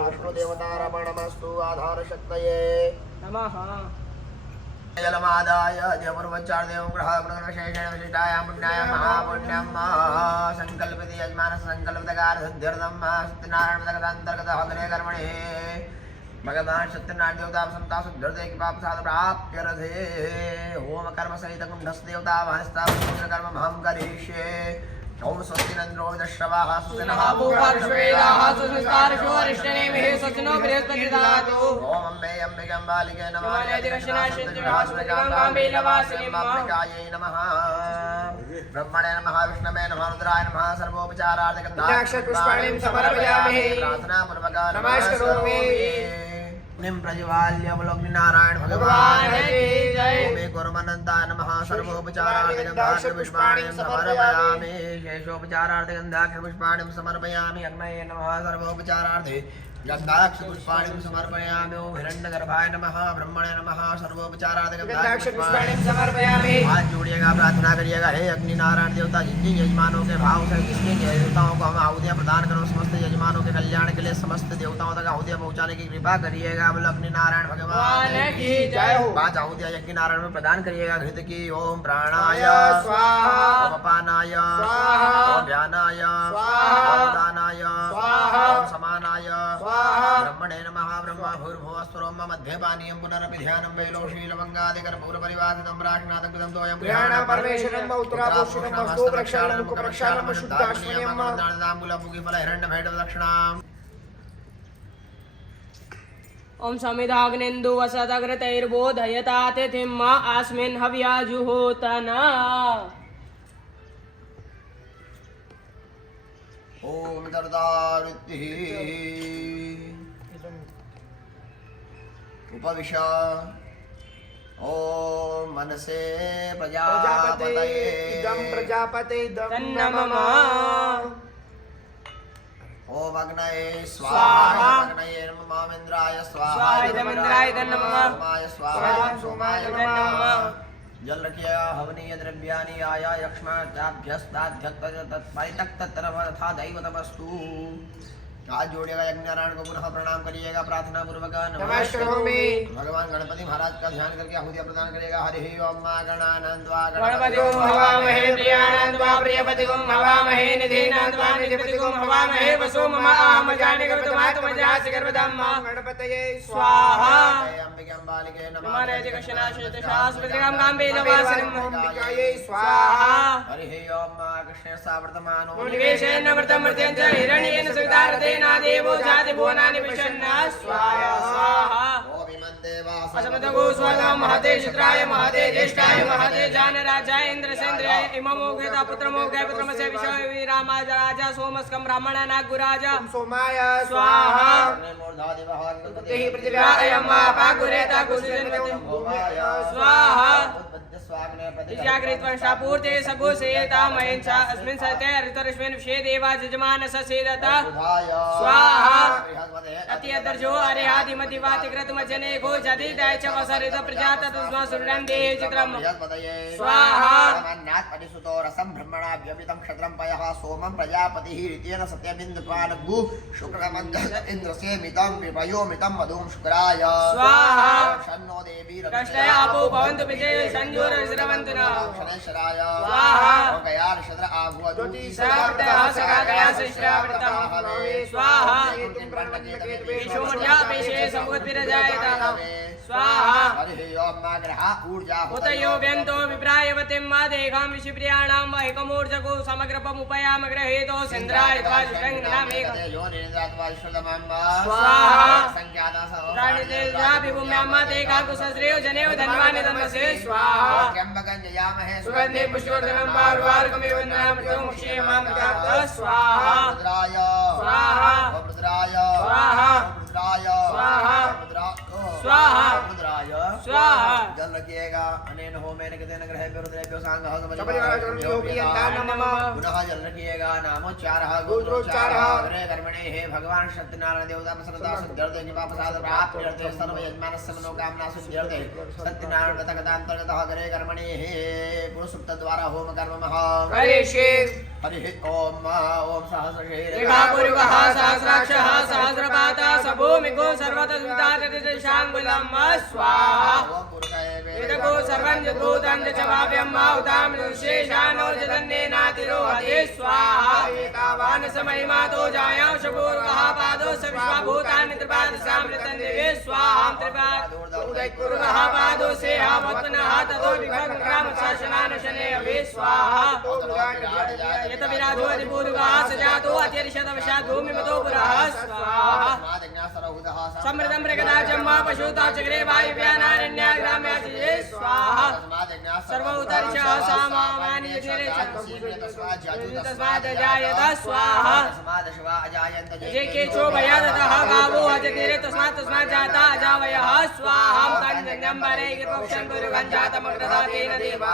विष्णु देवता रमणमस्तु आधार शक्तये नमः। जलमादाय जयपूर्वचार देवं ग्रह गुणविशेषेण विशिष्टायां पुण्याय महापुण्यं संकल्पित यजमान संकल्पितकार सिद्ध्यर्थं सत्यनारायण व्रतांतर्गत अग्रे कर्मणे भगवान सत्यनारायण देवता संता सिद्ध्यर्थे कृपा प्रसाद प्राप्य रथे। ओम कर्म सहित कुंडस देवता वाहस्ता कर्म महं करिष्ये। ओम स्वस्तिनन्द्रो दश्रवाः सुजनः भूपार्श्वेदाः सुसंस्कारशो अरिष्टनेमिः स्वस्तिनो बृहस्पतिर्दधातु। ओम अम्बे अम्बिकाम्बालिके नमः। नमः। नमः। ब्रह्मणे नमः विष्णवे नमः रुद्राय नमः। सर्वोपचारार्थं समर्पयामि। प्रार्थना पूर्वक नमस्करोमि। निम प्रज्वाल्य अवलोकि नारायण भगवान की जय। ओमे कुर्मनन्ताय नमः। सर्वोपचारार्थं पुष्पाणिं समर्पयामि। शेषोपचारार्थं पुष्पाणिं समर्पयामि। अग्नये नमः। सर्वोपचारार्थे गन्धाक्ष पुष्पाणिं समर्पयामि। ओम हिरण्यगर्भाय नमः। ब्रह्मणे नमः। सर्वोपचारार्थं गन्धाक्ष पुष्पाणिं समर्पयामि। हाथ जोड़िएगा, प्रार्थना करिएगा। हे अग्नि नारायण देवता, जिन जिन यजमानों के भाव से जिसके देवताओं को हम आहुतियाँ प्रदान करो, समस्त यजमानों के कल्याण के लिए समस्त देवताओं तक आहुतियाँ पहुँचाने की कृपा करिएगा। बोलो अग्नि नारायण भगवान की जय हो। 5 आहुतियाँ यज्ञ नारायण में प्रदान करिएगा। घृत की ओम प्राणाय स्वाहा। ओम अपानाय स्वाहा। ओम ध्यानाय स्वाहा। ओम दानाय स्वाहा। ओम समानाय स्वाहा। ब्रह्मणे नमः। ब्रह्मा भूर्भुवस्वरोम मध्ये पानीयं पुनरपि ध्यानं वैलोशीलवङ्गादिकर्पूरपरिवासितं प्राश्नातं कृतं तोयं ग्रहण परमेश्वरं उत्तरापोषणं वस्तु प्रक्षालनं मुखप्रक्षालनं शुद्धाश्वयं ताम्बूलपुगिफल हिरण्यभैटवदक्षिणाम्। ओम समिधाग्नेन्दु वसदग्रतैर्बोधयता तिथिम् अस्मिन् हव्याजुहोतना। ओम दर्दारुतिः उपविश। ओम मनसे प्रजापतये इदं प्रजापते इदं तन्नमः। ओम अग्नये स्वाहा। स्वाहा। अग्नये नमः। इंद्राय स्वाहा। स्वाहा। इदमिन्द्राय नमः। सोमाय स्वाहा। स्वाहा। सोमाय नमः। जल रखिए। हवनीय द्रव्यानि आया यक्ष्माभ्यस्ताध्यक्त तत्परितक्त तथा दैवतमस्तु। हाथ जोड़िएगा, यज्ञ नारायण को पुनः प्रणाम करिएगा, प्रार्थना पूर्वक नमस्करोमि। भगवान गणपति महाराज का ध्यान करके आहुति प्रदान करेगा। हरि ओम मा गणानंदवा गणपति ओम हवामहे प्रियानंदवा प्रियपति ओम हवामहे निधिनंदवा निधिपति ओम हवामहे वसो मम आहम जाने गर्भमातु मजासि गर्भधम्मा गणपतये स्वाहा। अंबिके अंबालिके नमः। नमः जगशनाशित शास्त्रम गांबे नवासनम अंबिकायै स्वाहा। हरि ओम मा कृष्ण सावर्तमानो निवेशेन व्रतं मर्त्यञ्च हिरण्येन सवितारतेना देवो जाति भुवनानि विशन्ना स्वाहा स्वाहा। असमतगो स्वाहा महते शुक्राय महते ज्येष्ठाय महते जानराजाय इंद्रसेन्द्राय इममोघेता पुत्रमोघे पुत्रमसे विश्ववी रामाज राजा सोमस्कं ब्राह्मणा नागुराजा सोमाय स्वाहा। देहि पृथिव्यायम्मा पागुरेता कुसुजनवती स्वाहा। पूर्ते सगो सेता महेंचा अस्मिन् सते ऋतरश्मिन् विषे देवा जजमान ससेदता स्वाहा। अत्यदर्शो अरेहादिमतिवातिकृतमजने घो जदिदय च वसरित प्रजात तस्मा सुरं देहे चित्रम् स्वाहा। परिसुतो रसं ब्रह्मणा व्यमितं क्षत्रं पयः सोमं प्रजापतिः ऋतेन सत्यबिन्दुत्वानगु शुक्रमन्धः इन्द्रसेमितं विपयोमितं मधुं शुक्राय स्वाहा। शन्नो देवी कष्टय आपो भवन्तु विजय संयोर विश्रवन्तु न शनेश्वराय स्वाहा। ओंकार शद्र आभुव सर्वतः सकागया सृष्टावृतं स्वाहा। विशोमर्या पेशे समुद्विरजायता स्वाहा। हरि ओम माग्रह ऊर्जा उतयो व्यन्तो विप्रायवतिं मा देहां विशिप्रियाणां वैकमूर्जको समग्रपमुपयाम ग्रहेतो सेन्द्राय त्वाजुषङ्गनामेकम् स्वाहा। प्राणितेजाभिभूम्यां देहां कुसस्रेव जनेव धन्वानि तन्मसे स्वाहा। सुगन्धे पुष्पवर्धनं वारुवारुकमिव नामृतमुक्षे मां प्राप्तः स्वाहा स्वाहा स्वाहा स्वाहा स्वाहा स्वाहा। जल रखिएगा अनेन होमेन कितेन ग्रहेभ्यो रुद्रेभ्यो सांगः पुनः जल रखिएगा नामोच्चारः गोत्रोच्चारः अग्रे कर्मणे हे भगवान सत्यनारायण देवता प्रसन्नता सिद्ध्यर्थे कृपाप्रसाद प्राप्त्यर्थे सर्व यजमानस्य मनोकामना सिद्ध्यर्थे सत्यनारायण व्रत कथान्तर्गतः अग्रे कर्मणे हे पुरुषसुक्त द्वारा होम कर्मः करिष्ये। हरि ओम ओम सहस्रशीर्षः रेखापूर्वः सहस्राक्षः सहस्रपातः सभूमिको सर्वतस्मितादिशाङ्गुलं स्वाहा। वेदको सर्वं यद्भूतं च भाव्यं माहुतां शेषानो जगन्नेनातिरोहते स्वाहा। एतावान् समयमातो जायां शपूर्वः पादो स विश्वभूतानि त्रिपादशामृतं दिवे स्वाहां त्रिपादः पादो सेहावत्मनः ततो विभग्रामशासनान् शनेऽभि स्वाहा। यत विराजो अधिपूर्वः सजातो अत्यरिषदवशात् भूमिमतो पुरः स्वाहा। समृद्धं मृगदाचं मा पशुता चक्रे वायुव्यानारण्या ग्राम्यासिजे स्वाहा। सर्वोत्तरिषः सामावानि तस्मात् जायत स्वाहा। जे केचो भयादतः गावो अजतिरे तस्मात् जाता अजावयः स्वाहा। तन्निम्बरे गिरपक्षं गुरुगं जातमग्रदातेन देवा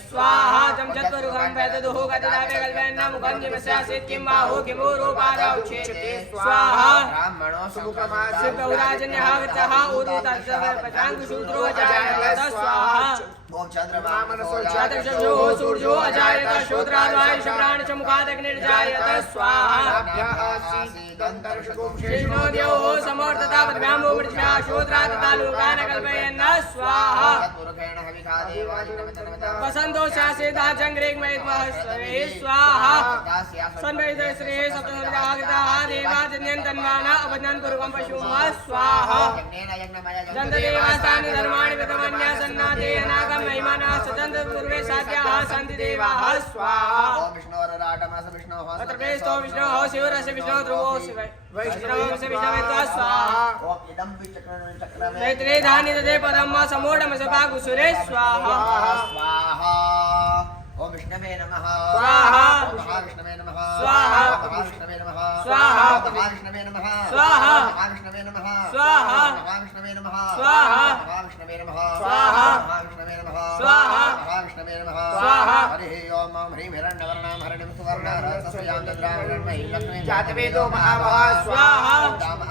स्वाहा। जं चत्वरुगं वैददुः गतिदावे कल्पयन्ना मुखं किमस्यासीत् किं बाहो किमूरोपादा उच्यते स्वाहा। ब्राह्मणो सुमुखमास शिवगौराजन्यः वृत्तः ऊरुतशूद्रो अजायत स्वाहा। ओम चंद्रमा मनसो चतुर्षो सूर्यो अजायत शूद्राद्वायुषप्राणचमुखादग्निर्जायत स्वाहा। कृष्णोद्यो समर्थता पद्भ्यामो मृषा शूद्रादितालुकान कल्पयन्न स्वाहा। वसंतो शासेता चंग्रेग्मयद्वः स्वाहा। सन्वैतश्री सप्तसर्गाग्रताः देवाजन्यन्तन्माना अवज्ञान पूर्वं पशुमः स्वाहा। दन्तदेवास्तानि धर्माणि वितमन्यासन्नादे अनागम महिमानः स्वतन्त्र पूर्वे साध्याः सन्ति देवाः स्वाहा। ओम विष्णोरराटमस विष्णोः अत्र प्रेष्ठो विष्णोः शिवरस्य विष्णो ध्रुवो शिवै वैष्णवस्य विष्णवे स्वाहा। ओम इदं चक्रमे मैत्रे धानि ददे पदं समूढमस पागुसुरे स्वाहा स्वाहा। ओम विष्णवे नमः स्वाहा। ओम महाविष्णवे नमः स्वाहा। महाविष्णवे नमः स्वाहा। महाविष्णवे नमः स्वाहा। महाविष्णवे नमः स्वाहा। महाविष्णवे नमः स्वाहा। महाविष्णवे नमः स्वाहा। महाविष्णवे नमः स्वाहा। महाविष्णवे नमः स्वाहा। हरि ओम ह्रीं हिरण्यवर्णां हरिणीं सुवर्णां रजतस्यां चन्द्रां हिरण्मयीं लक्ष्मीं जातवेदो महावः स्वाहा। रामः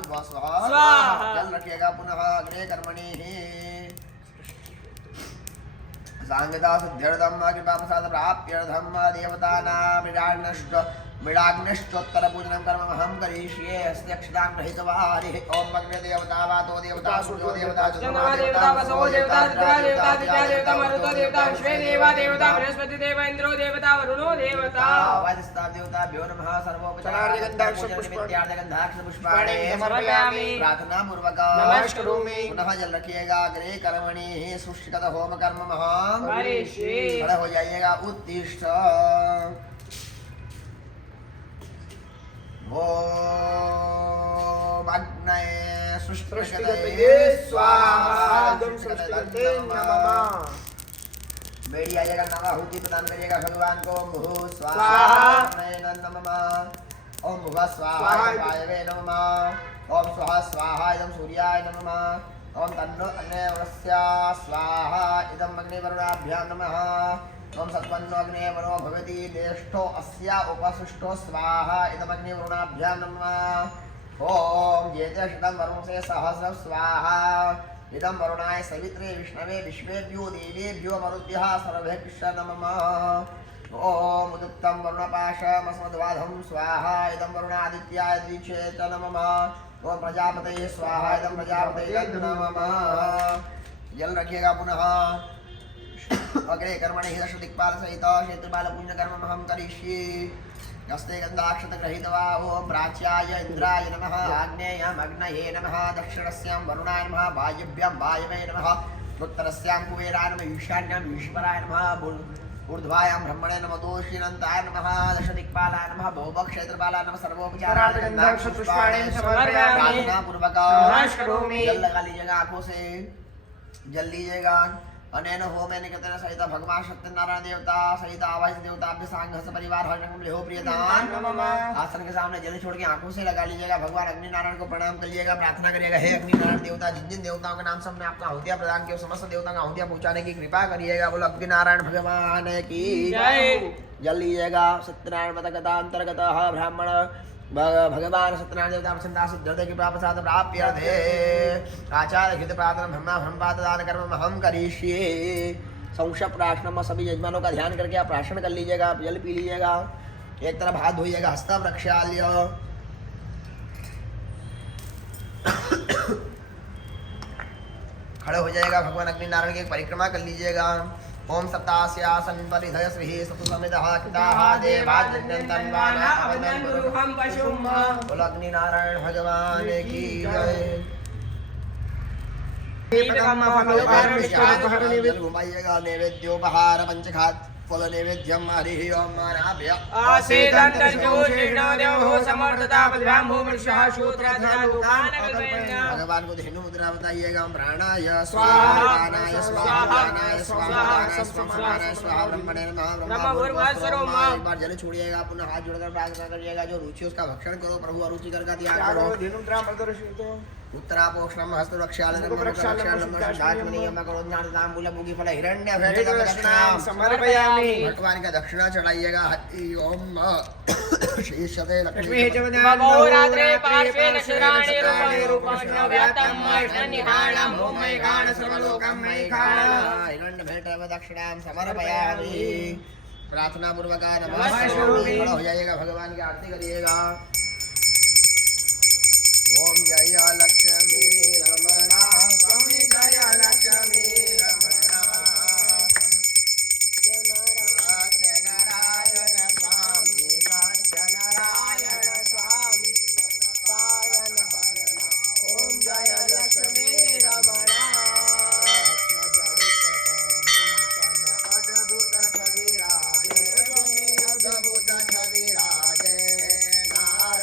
सांगता सिद्ध्यर्थम कृपा प्रसाद प्राप्त्यर्थम देवतानां मृडाग्निष्टोत्तर पूजनं कर्म अहं करिष्ये हस्तक्षतां गृहीतवारिः ओम अग्नि देवता वातो देवता सूर्यो देवता चंद्रमा देवता वसो देवता रुद्रा देवता दित्या देवता मरुतो देवता विश्वे देवा देवता बृहस्पति देव इंद्रो देवता वरुणो देवता वादिस्ता देवताभ्यो नमः सर्वोपचारार्घ्यगन्धाक्ष पुष्पाणि समर्पयामि प्रार्थना पूर्वक नमस्करोमि पुनः जल रखिएगा गृह कर्मणि सृष्टिगत होम कर्म महा करिष्ये खड़े हो जाइएगा उत्तिष्ठ ओम अग्नये सृष्टिगतये स्वाहा सृष्टिगते नमः बेड़ी आइएगा नामाहुति प्रदान करिएगा भगवान को मुहु स्वाहा अग्नये नमः ओम भुवा स्वाहा वायवे नमः ओम स्वाहा स्वाहा इदं सूर्याय नमः ओम तन्नो अग्नेयवस्य स्वाहा इदं अग्निवरुणाभ्यां नमः ओम सत्वन्नो अग्नेयवरो भवति देष्टो अस्या उपसृष्टो स्वाहा इदं अग्निवरुणाभ्यां नमः ओम जेते शतं वरुणसे सहस्रं स्वाहा इदं वरुणाय सवित्रे विष्णवे विश्वेभ्यो देवेभ्यो मरुद्भ्यः सर्वेभ्यश्च नमः ओम उदत्तं वरुणपाशमस्मद्वाधं स्वाहा इदं वरुणादित्याय दीक्षे च नमः ओम प्रजापतये स्वाहा इदं प्रजापतये नमः जल रखिएगा पुनः अग्रे कर्मणि दश दिक्पाल सहित क्षेत्रपाल पुण्य कर्म अहं करिष्ये हस्ते गन्धाक्षत गृहीत्वा ओम प्राच्याय इन्द्राय नमः आग्नेयम् अग्नये नमः दक्षिणस्यां वरुणाय नमः वायुभ्यां वायवे नमः उत्तरस्यां कुबेराय नमः ईशान्याम् ईश्वराय नमः ऊर्ध्वायां ब्रह्मणे नमः दोषीनन्ताय नमः दश दिक्पालाय नमः बहुभक्षेत्रपालाय नमः सर्वोपचारार्घ्यगन्धाक्षपुष्पाणि समर्पयामि प्रार्थना पूर्वक नमस्करोमि जल लगा लीजिएगा आंखों से जल लीजिएगा अनेन होमेन कृतेन सहित भगवान सत्यनारायण देवता सहित आवास देवताभ्य सांघस परिवार हरिणम लेहो प्रियदान आसन के सामने जल छोड़ के आंखों से लगा लीजिएगा भगवान अग्नि नारायण को प्रणाम करिएगा प्रार्थना करिएगा हे अग्नि नारायण देवता जिन जिन देवताओं के नाम से हमने आपका आहुतियां प्रदान किया समस्त देवताओं का आहुतियां पहुंचाने की कृपा करिएगा बोलो अग्नि नारायण भगवान की जय जल लीजिएगा सत्यनारायण मतगता अंतर्गत ब्राह्मण भगवान सत्यनारायण देवता प्रसन्नता सिद्ध्यर्थे कृपा प्रसाद प्राप्यर्थे आचार्य हित प्रार्थना ब्रह्मा ब्रह्मपाद दान कर्म हम करिष्ये संक्षेप प्रार्थना में सभी यजमानों का ध्यान करके आप प्राशन कर लीजिएगा जल पी लीजिएगा एक तरफ हाथ धोइएगा हस्ता प्रक्षाल्य खड़े हो जाएगा भगवान अग्नि नारायण की परिक्रमा कर लीजिएगा ओम सप्तास्यासन परिधय श्री सतसमिदः कृताः देवाज्ञन्तन्वाना अवदन् गुरुहं पशुं बोलो अग्नि नारायण भगवान की जय घुमाइएगा नैवेद्योपहार पंचघात फल नैवेद्यम हरि ओम नाराभ्य भगवान को धेनु मुद्रा बताइएगा प्राणाय स्वाहा प्राणाय स्वाहा प्राणाय स्वाहा स्वाहा स्वाहा ब्रह्मणे नमः एक बार जल छोड़िएगा पुनः हाथ जोड़कर प्रार्थना करिएगा जो रुचि उसका भक्षण करो प्रभु अरुचिकर का त्याग करो उत्तरापोक्षणम हस्तरक्षालनम रक्षालनम करो ज्ञानतांबूलमुखी फल हिरण्य भेटकम समर्पयामि भगवान का दक्षिणा चढ़ाइएगा हरि ओम शीर्षते लक्ष्मी बहुरात्रे पार्श्वे नशराणि रूपाणि रूपाणि व्यातं मर्षनिहाणं भूमैकाण सर्वलोकं मैकाण हिरण्य भेटव दक्षिणां समर्पयामि प्रार्थना पूर्वक नमः खड़ा हो जाइएगा भगवान की आरती करिएगा ओम जय लक्ष्मी रमणा स्वामी जय लक्ष्मी रमणा सत्यनारायण स्वामी सत्यनारायण स्वामी ओम जय लक्ष्मी रमणा अद्भुत छवि राजे नारायण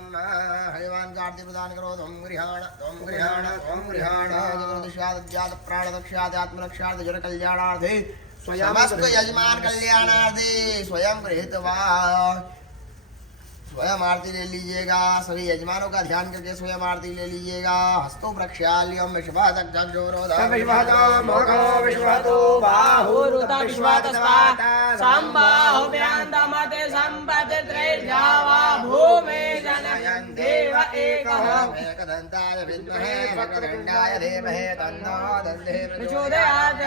हरिवान कार्ति प्रदान करो त्वं गृहाण जगदीशाद्यात् प्राणदक्षात् आत्मरक्षात् जन कल्याणार्थे समस्त यजमान कल्याणार्थे स्वयं गृहीत्वा स्वयं आरती ले लीजिएगा। सभी यजमानों का ध्यान करके स्वयं आरती ले लीजिएगा। हस्तों प्रक्षाल्यम विश्वातक जगजोरोधा विश्वातो मोघो विश्वातो बाहुरुता विश्वातस्पात् संबाहो व्यान्दमते संपत्तित्रैर्जावा भूमे जनयन् देव एकः एकदन्ताय विद्महे वक्रतुण्डाय धीमहि तन्नो दन्तिः प्रचोदयात्।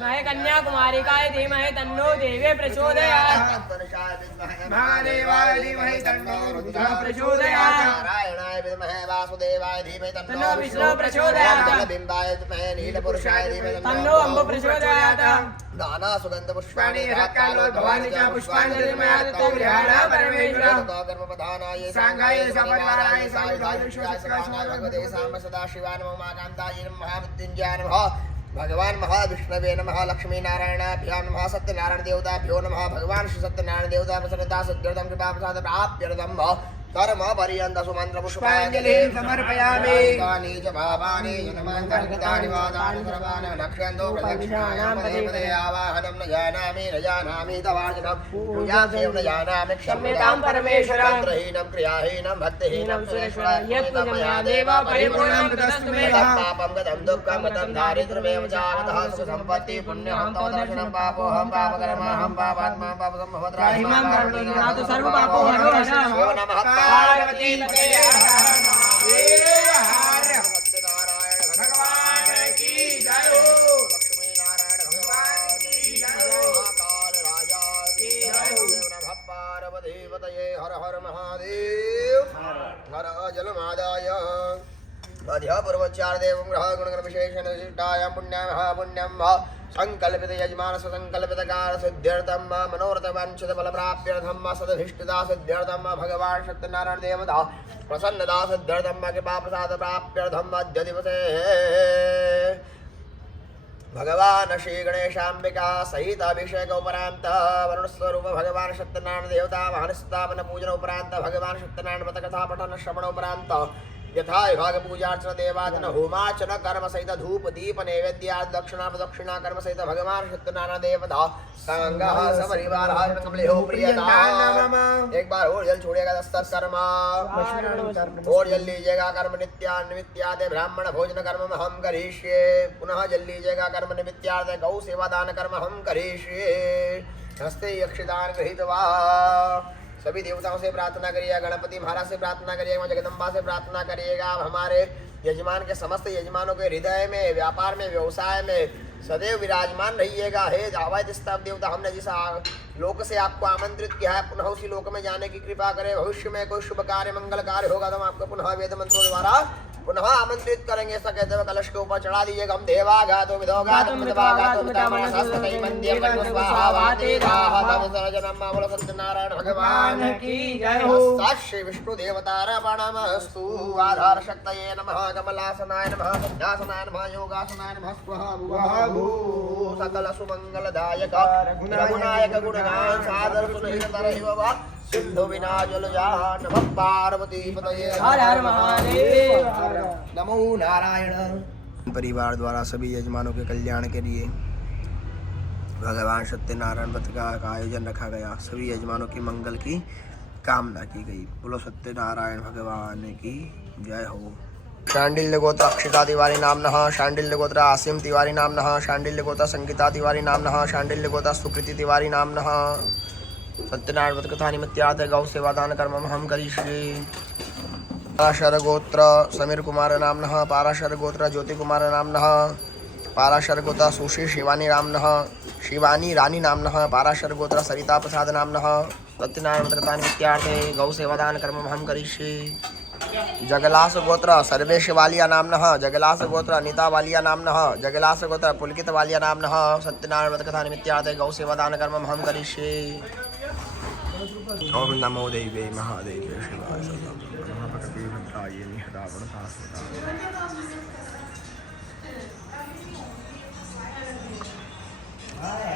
मैं कन्याकुमारी का धीमहि तन्नो देवी प्रचोदयात्। तत्पुरुषाय विद्महे महादेवाय धीमहि तन्नो रुद्रः प्रचोदयात्। नारायणाय विद्महे वासुदेवाय धीमहि तन्नो विष्णुः प्रचोदयात्। बिम्बाय विद्महे नीलपुरुषाय धीमहि तन्नो अम्ब प्रचोदयात्। नाना सुगंध पुष्पाणि भवानी च पुष्पाञ्जलिर्मयादत्तो गृहाण परमेश्वर कर्मप्रधानाय सांगाय सपरिवाराय सायुधाय भगवते साम्ब सदाशिवाय नमो महाकान्ताय नमः महामृत्युञ्जयाय नमः भगवान महाविष्णवे नमः लक्ष्मी नारायणाभ्यां नमः सत्यनारायण देवताभ्यो नमः भगवान श्री सत्यनारायण देवता प्रसन्नता सिद्ध्यर्थं कृपा प्रसाद प्राप्त्यर्थं कर्म पर्यन्त सुमन्त्र पुष्पाञ्जलिं समर्पयामि। तानि च पापानि जन्मान्तर्गतानि वातानि सर्वाणि लक्ष्यन्तो प्रदक्षिणायां पदे पदे आवाहनं न जानामि तवार्जुनं पूजादेव न जानामि क्षम्यतां परमेश्वर। तत्रहीनं क्रियाहीनं भक्तिहीनं सुरेश्वर यत्पूजनमेव परिपूर्णं तदस्तु मे। पापं गतं दुःखं गतं दारिद्र्यमेव चागतः सुखसम्पत्ति पुण्यं तव दर्शनं पापोऽहं पापकर्माहं पापात्मा पापसम्भवत्राहि इमां करोतु नातु सर्वपापोऽहं शिवो नमः पार्वती पते हर सत्यनारायण भगवान की जय हो। लक्ष्मी नारायण भगवान की जय हो। महाकाल राजा की जय हो। नमः पार्वती पतये हर हर महादेव हर जलमादाय अध्यापूर्वचारदेवं ग्रह गुणगण विशेषण विशिष्टायां पुण्यां महापुण्यं संकल्पित यजमान संकल्पित कार सिद्ध्यर्थम मनोरथ वांछित फल प्राप्त्यर्थम सदभिष्टता सिद्ध्यर्थम भगवान सत्यनारायण देवता प्रसन्नता सिद्ध्यर्थम कृपा प्रसाद प्राप्त्यर्थम अद्य दिवसे भगवान श्री गणेशांबिका सहित अभिषेक उपरांत वरुण स्वरूप भगवान सत्यनारायण देवता वाहन स्थापन पूजन उपरांत भगवान सत्यनारायण व्रत कथा पठन श्रवण उपरांत यथा विभाग पूजार्चन देवार्चन होमार्चन कर्म सहित धूप दीप नैवेद्य दक्षिणा प्रदक्षिणा कर्म सहित भगवान सत्यनारायण देवता संगः सपरिवार कमले हो प्रियता। एक बार और जल छोड़िएगा दस्तक कर्म और जल लीजिएगा कर्म नित्यानिमित्यादि ब्राह्मण भोजन कर्म हम करिष्ये। पुनः जल लीजिएगा कर्म निमित्यादि गौ सेवा दान कर्म हम करिष्ये। हस्ते यक्षदान गृहीत्वा सभी देवताओं से प्रार्थना करिएगा। गणपति महाराज से प्रार्थना करिएगा। जगदम्बा से प्रार्थना करिएगा। हमारे यजमान के समस्त यजमानों के हृदय में व्यापार में व्यवसाय में सदैव विराजमान रहिएगा। हे अवैध स्तव देवता हमने जिस लोक से आपको आमंत्रित किया है पुनः उसी लोक में जाने की कृपा करें। भविष्य में कोई शुभ कार्य मंगल कार्य होगा तो हम आपको पुनः वेद मंत्रों द्वारा पुनः आमंत्रित करेंगे। ऐसा कहते हुए कलश के ऊपर चढ़ा दीजिएगा। हम देवागातो विदोगातो मितवागातो मितामनसस्तै मंद्यं स्वाहावातेदाहतं सर्वजनं बोलो सत्यनारायण भगवान की जय हो। श्री विष्णु देवतार्पणमस्तु। आधार शक्तये नमः कमलासनाय नमः सिद्धासनाय नमः योगासनाय नमः स्वहा भुवः सकल सुमंगलदायक गुणनायक गुणगान सादर सुनिहितर हिव सिंधु विना जल जान पार्वती पतये हर हर महादेव। नमो नारायण। परिवार द्वारा सभी यजमानों के कल्याण के लिए भगवान सत्यनारायण व्रत का आयोजन रखा गया। सभी यजमानों की मंगल की कामना की गई। बोलो सत्यनारायण भगवान की जय हो। शांडिल्य गोत्र अक्षिता तिवारी नामनः शांडिल्य गोत्र आसिम तिवारी नामनः शांडिल्य गोत्र संगीता तिवारी नामनः शांडिल्य गोत्र सुकृति तिवारी नामनः सत्यनारायण व्रत कथा निमित्तार्थ गौ सेवा दान कर्म हम करिष्ये। पाराशर गोत्र समीर कुमार नामनः पाराशर गोत्र ज्योति कुमार नामनः पाराशर गोत्र सुश्री शिवानी नामनः शिवानी रानी नामनः पाराशर गोत्र सरिता प्रसाद नामनः सत्यनारायण व्रत कथा निमित्तार्थे गौ सेवा दान कर्म हम करिष्ये। जगलास गोत्र सर्वेश वालिया नामनः जगलास गोत्र अनिता वालिया नामनः जगलास गोत्र पुलकित वालिया नामनः सत्यनारायण व्रत कथा निमित्तार्थे गौ सेवा दान कर्म हम करिष्ये। ओम नमो देवे महादेवे शिवाय सर्वं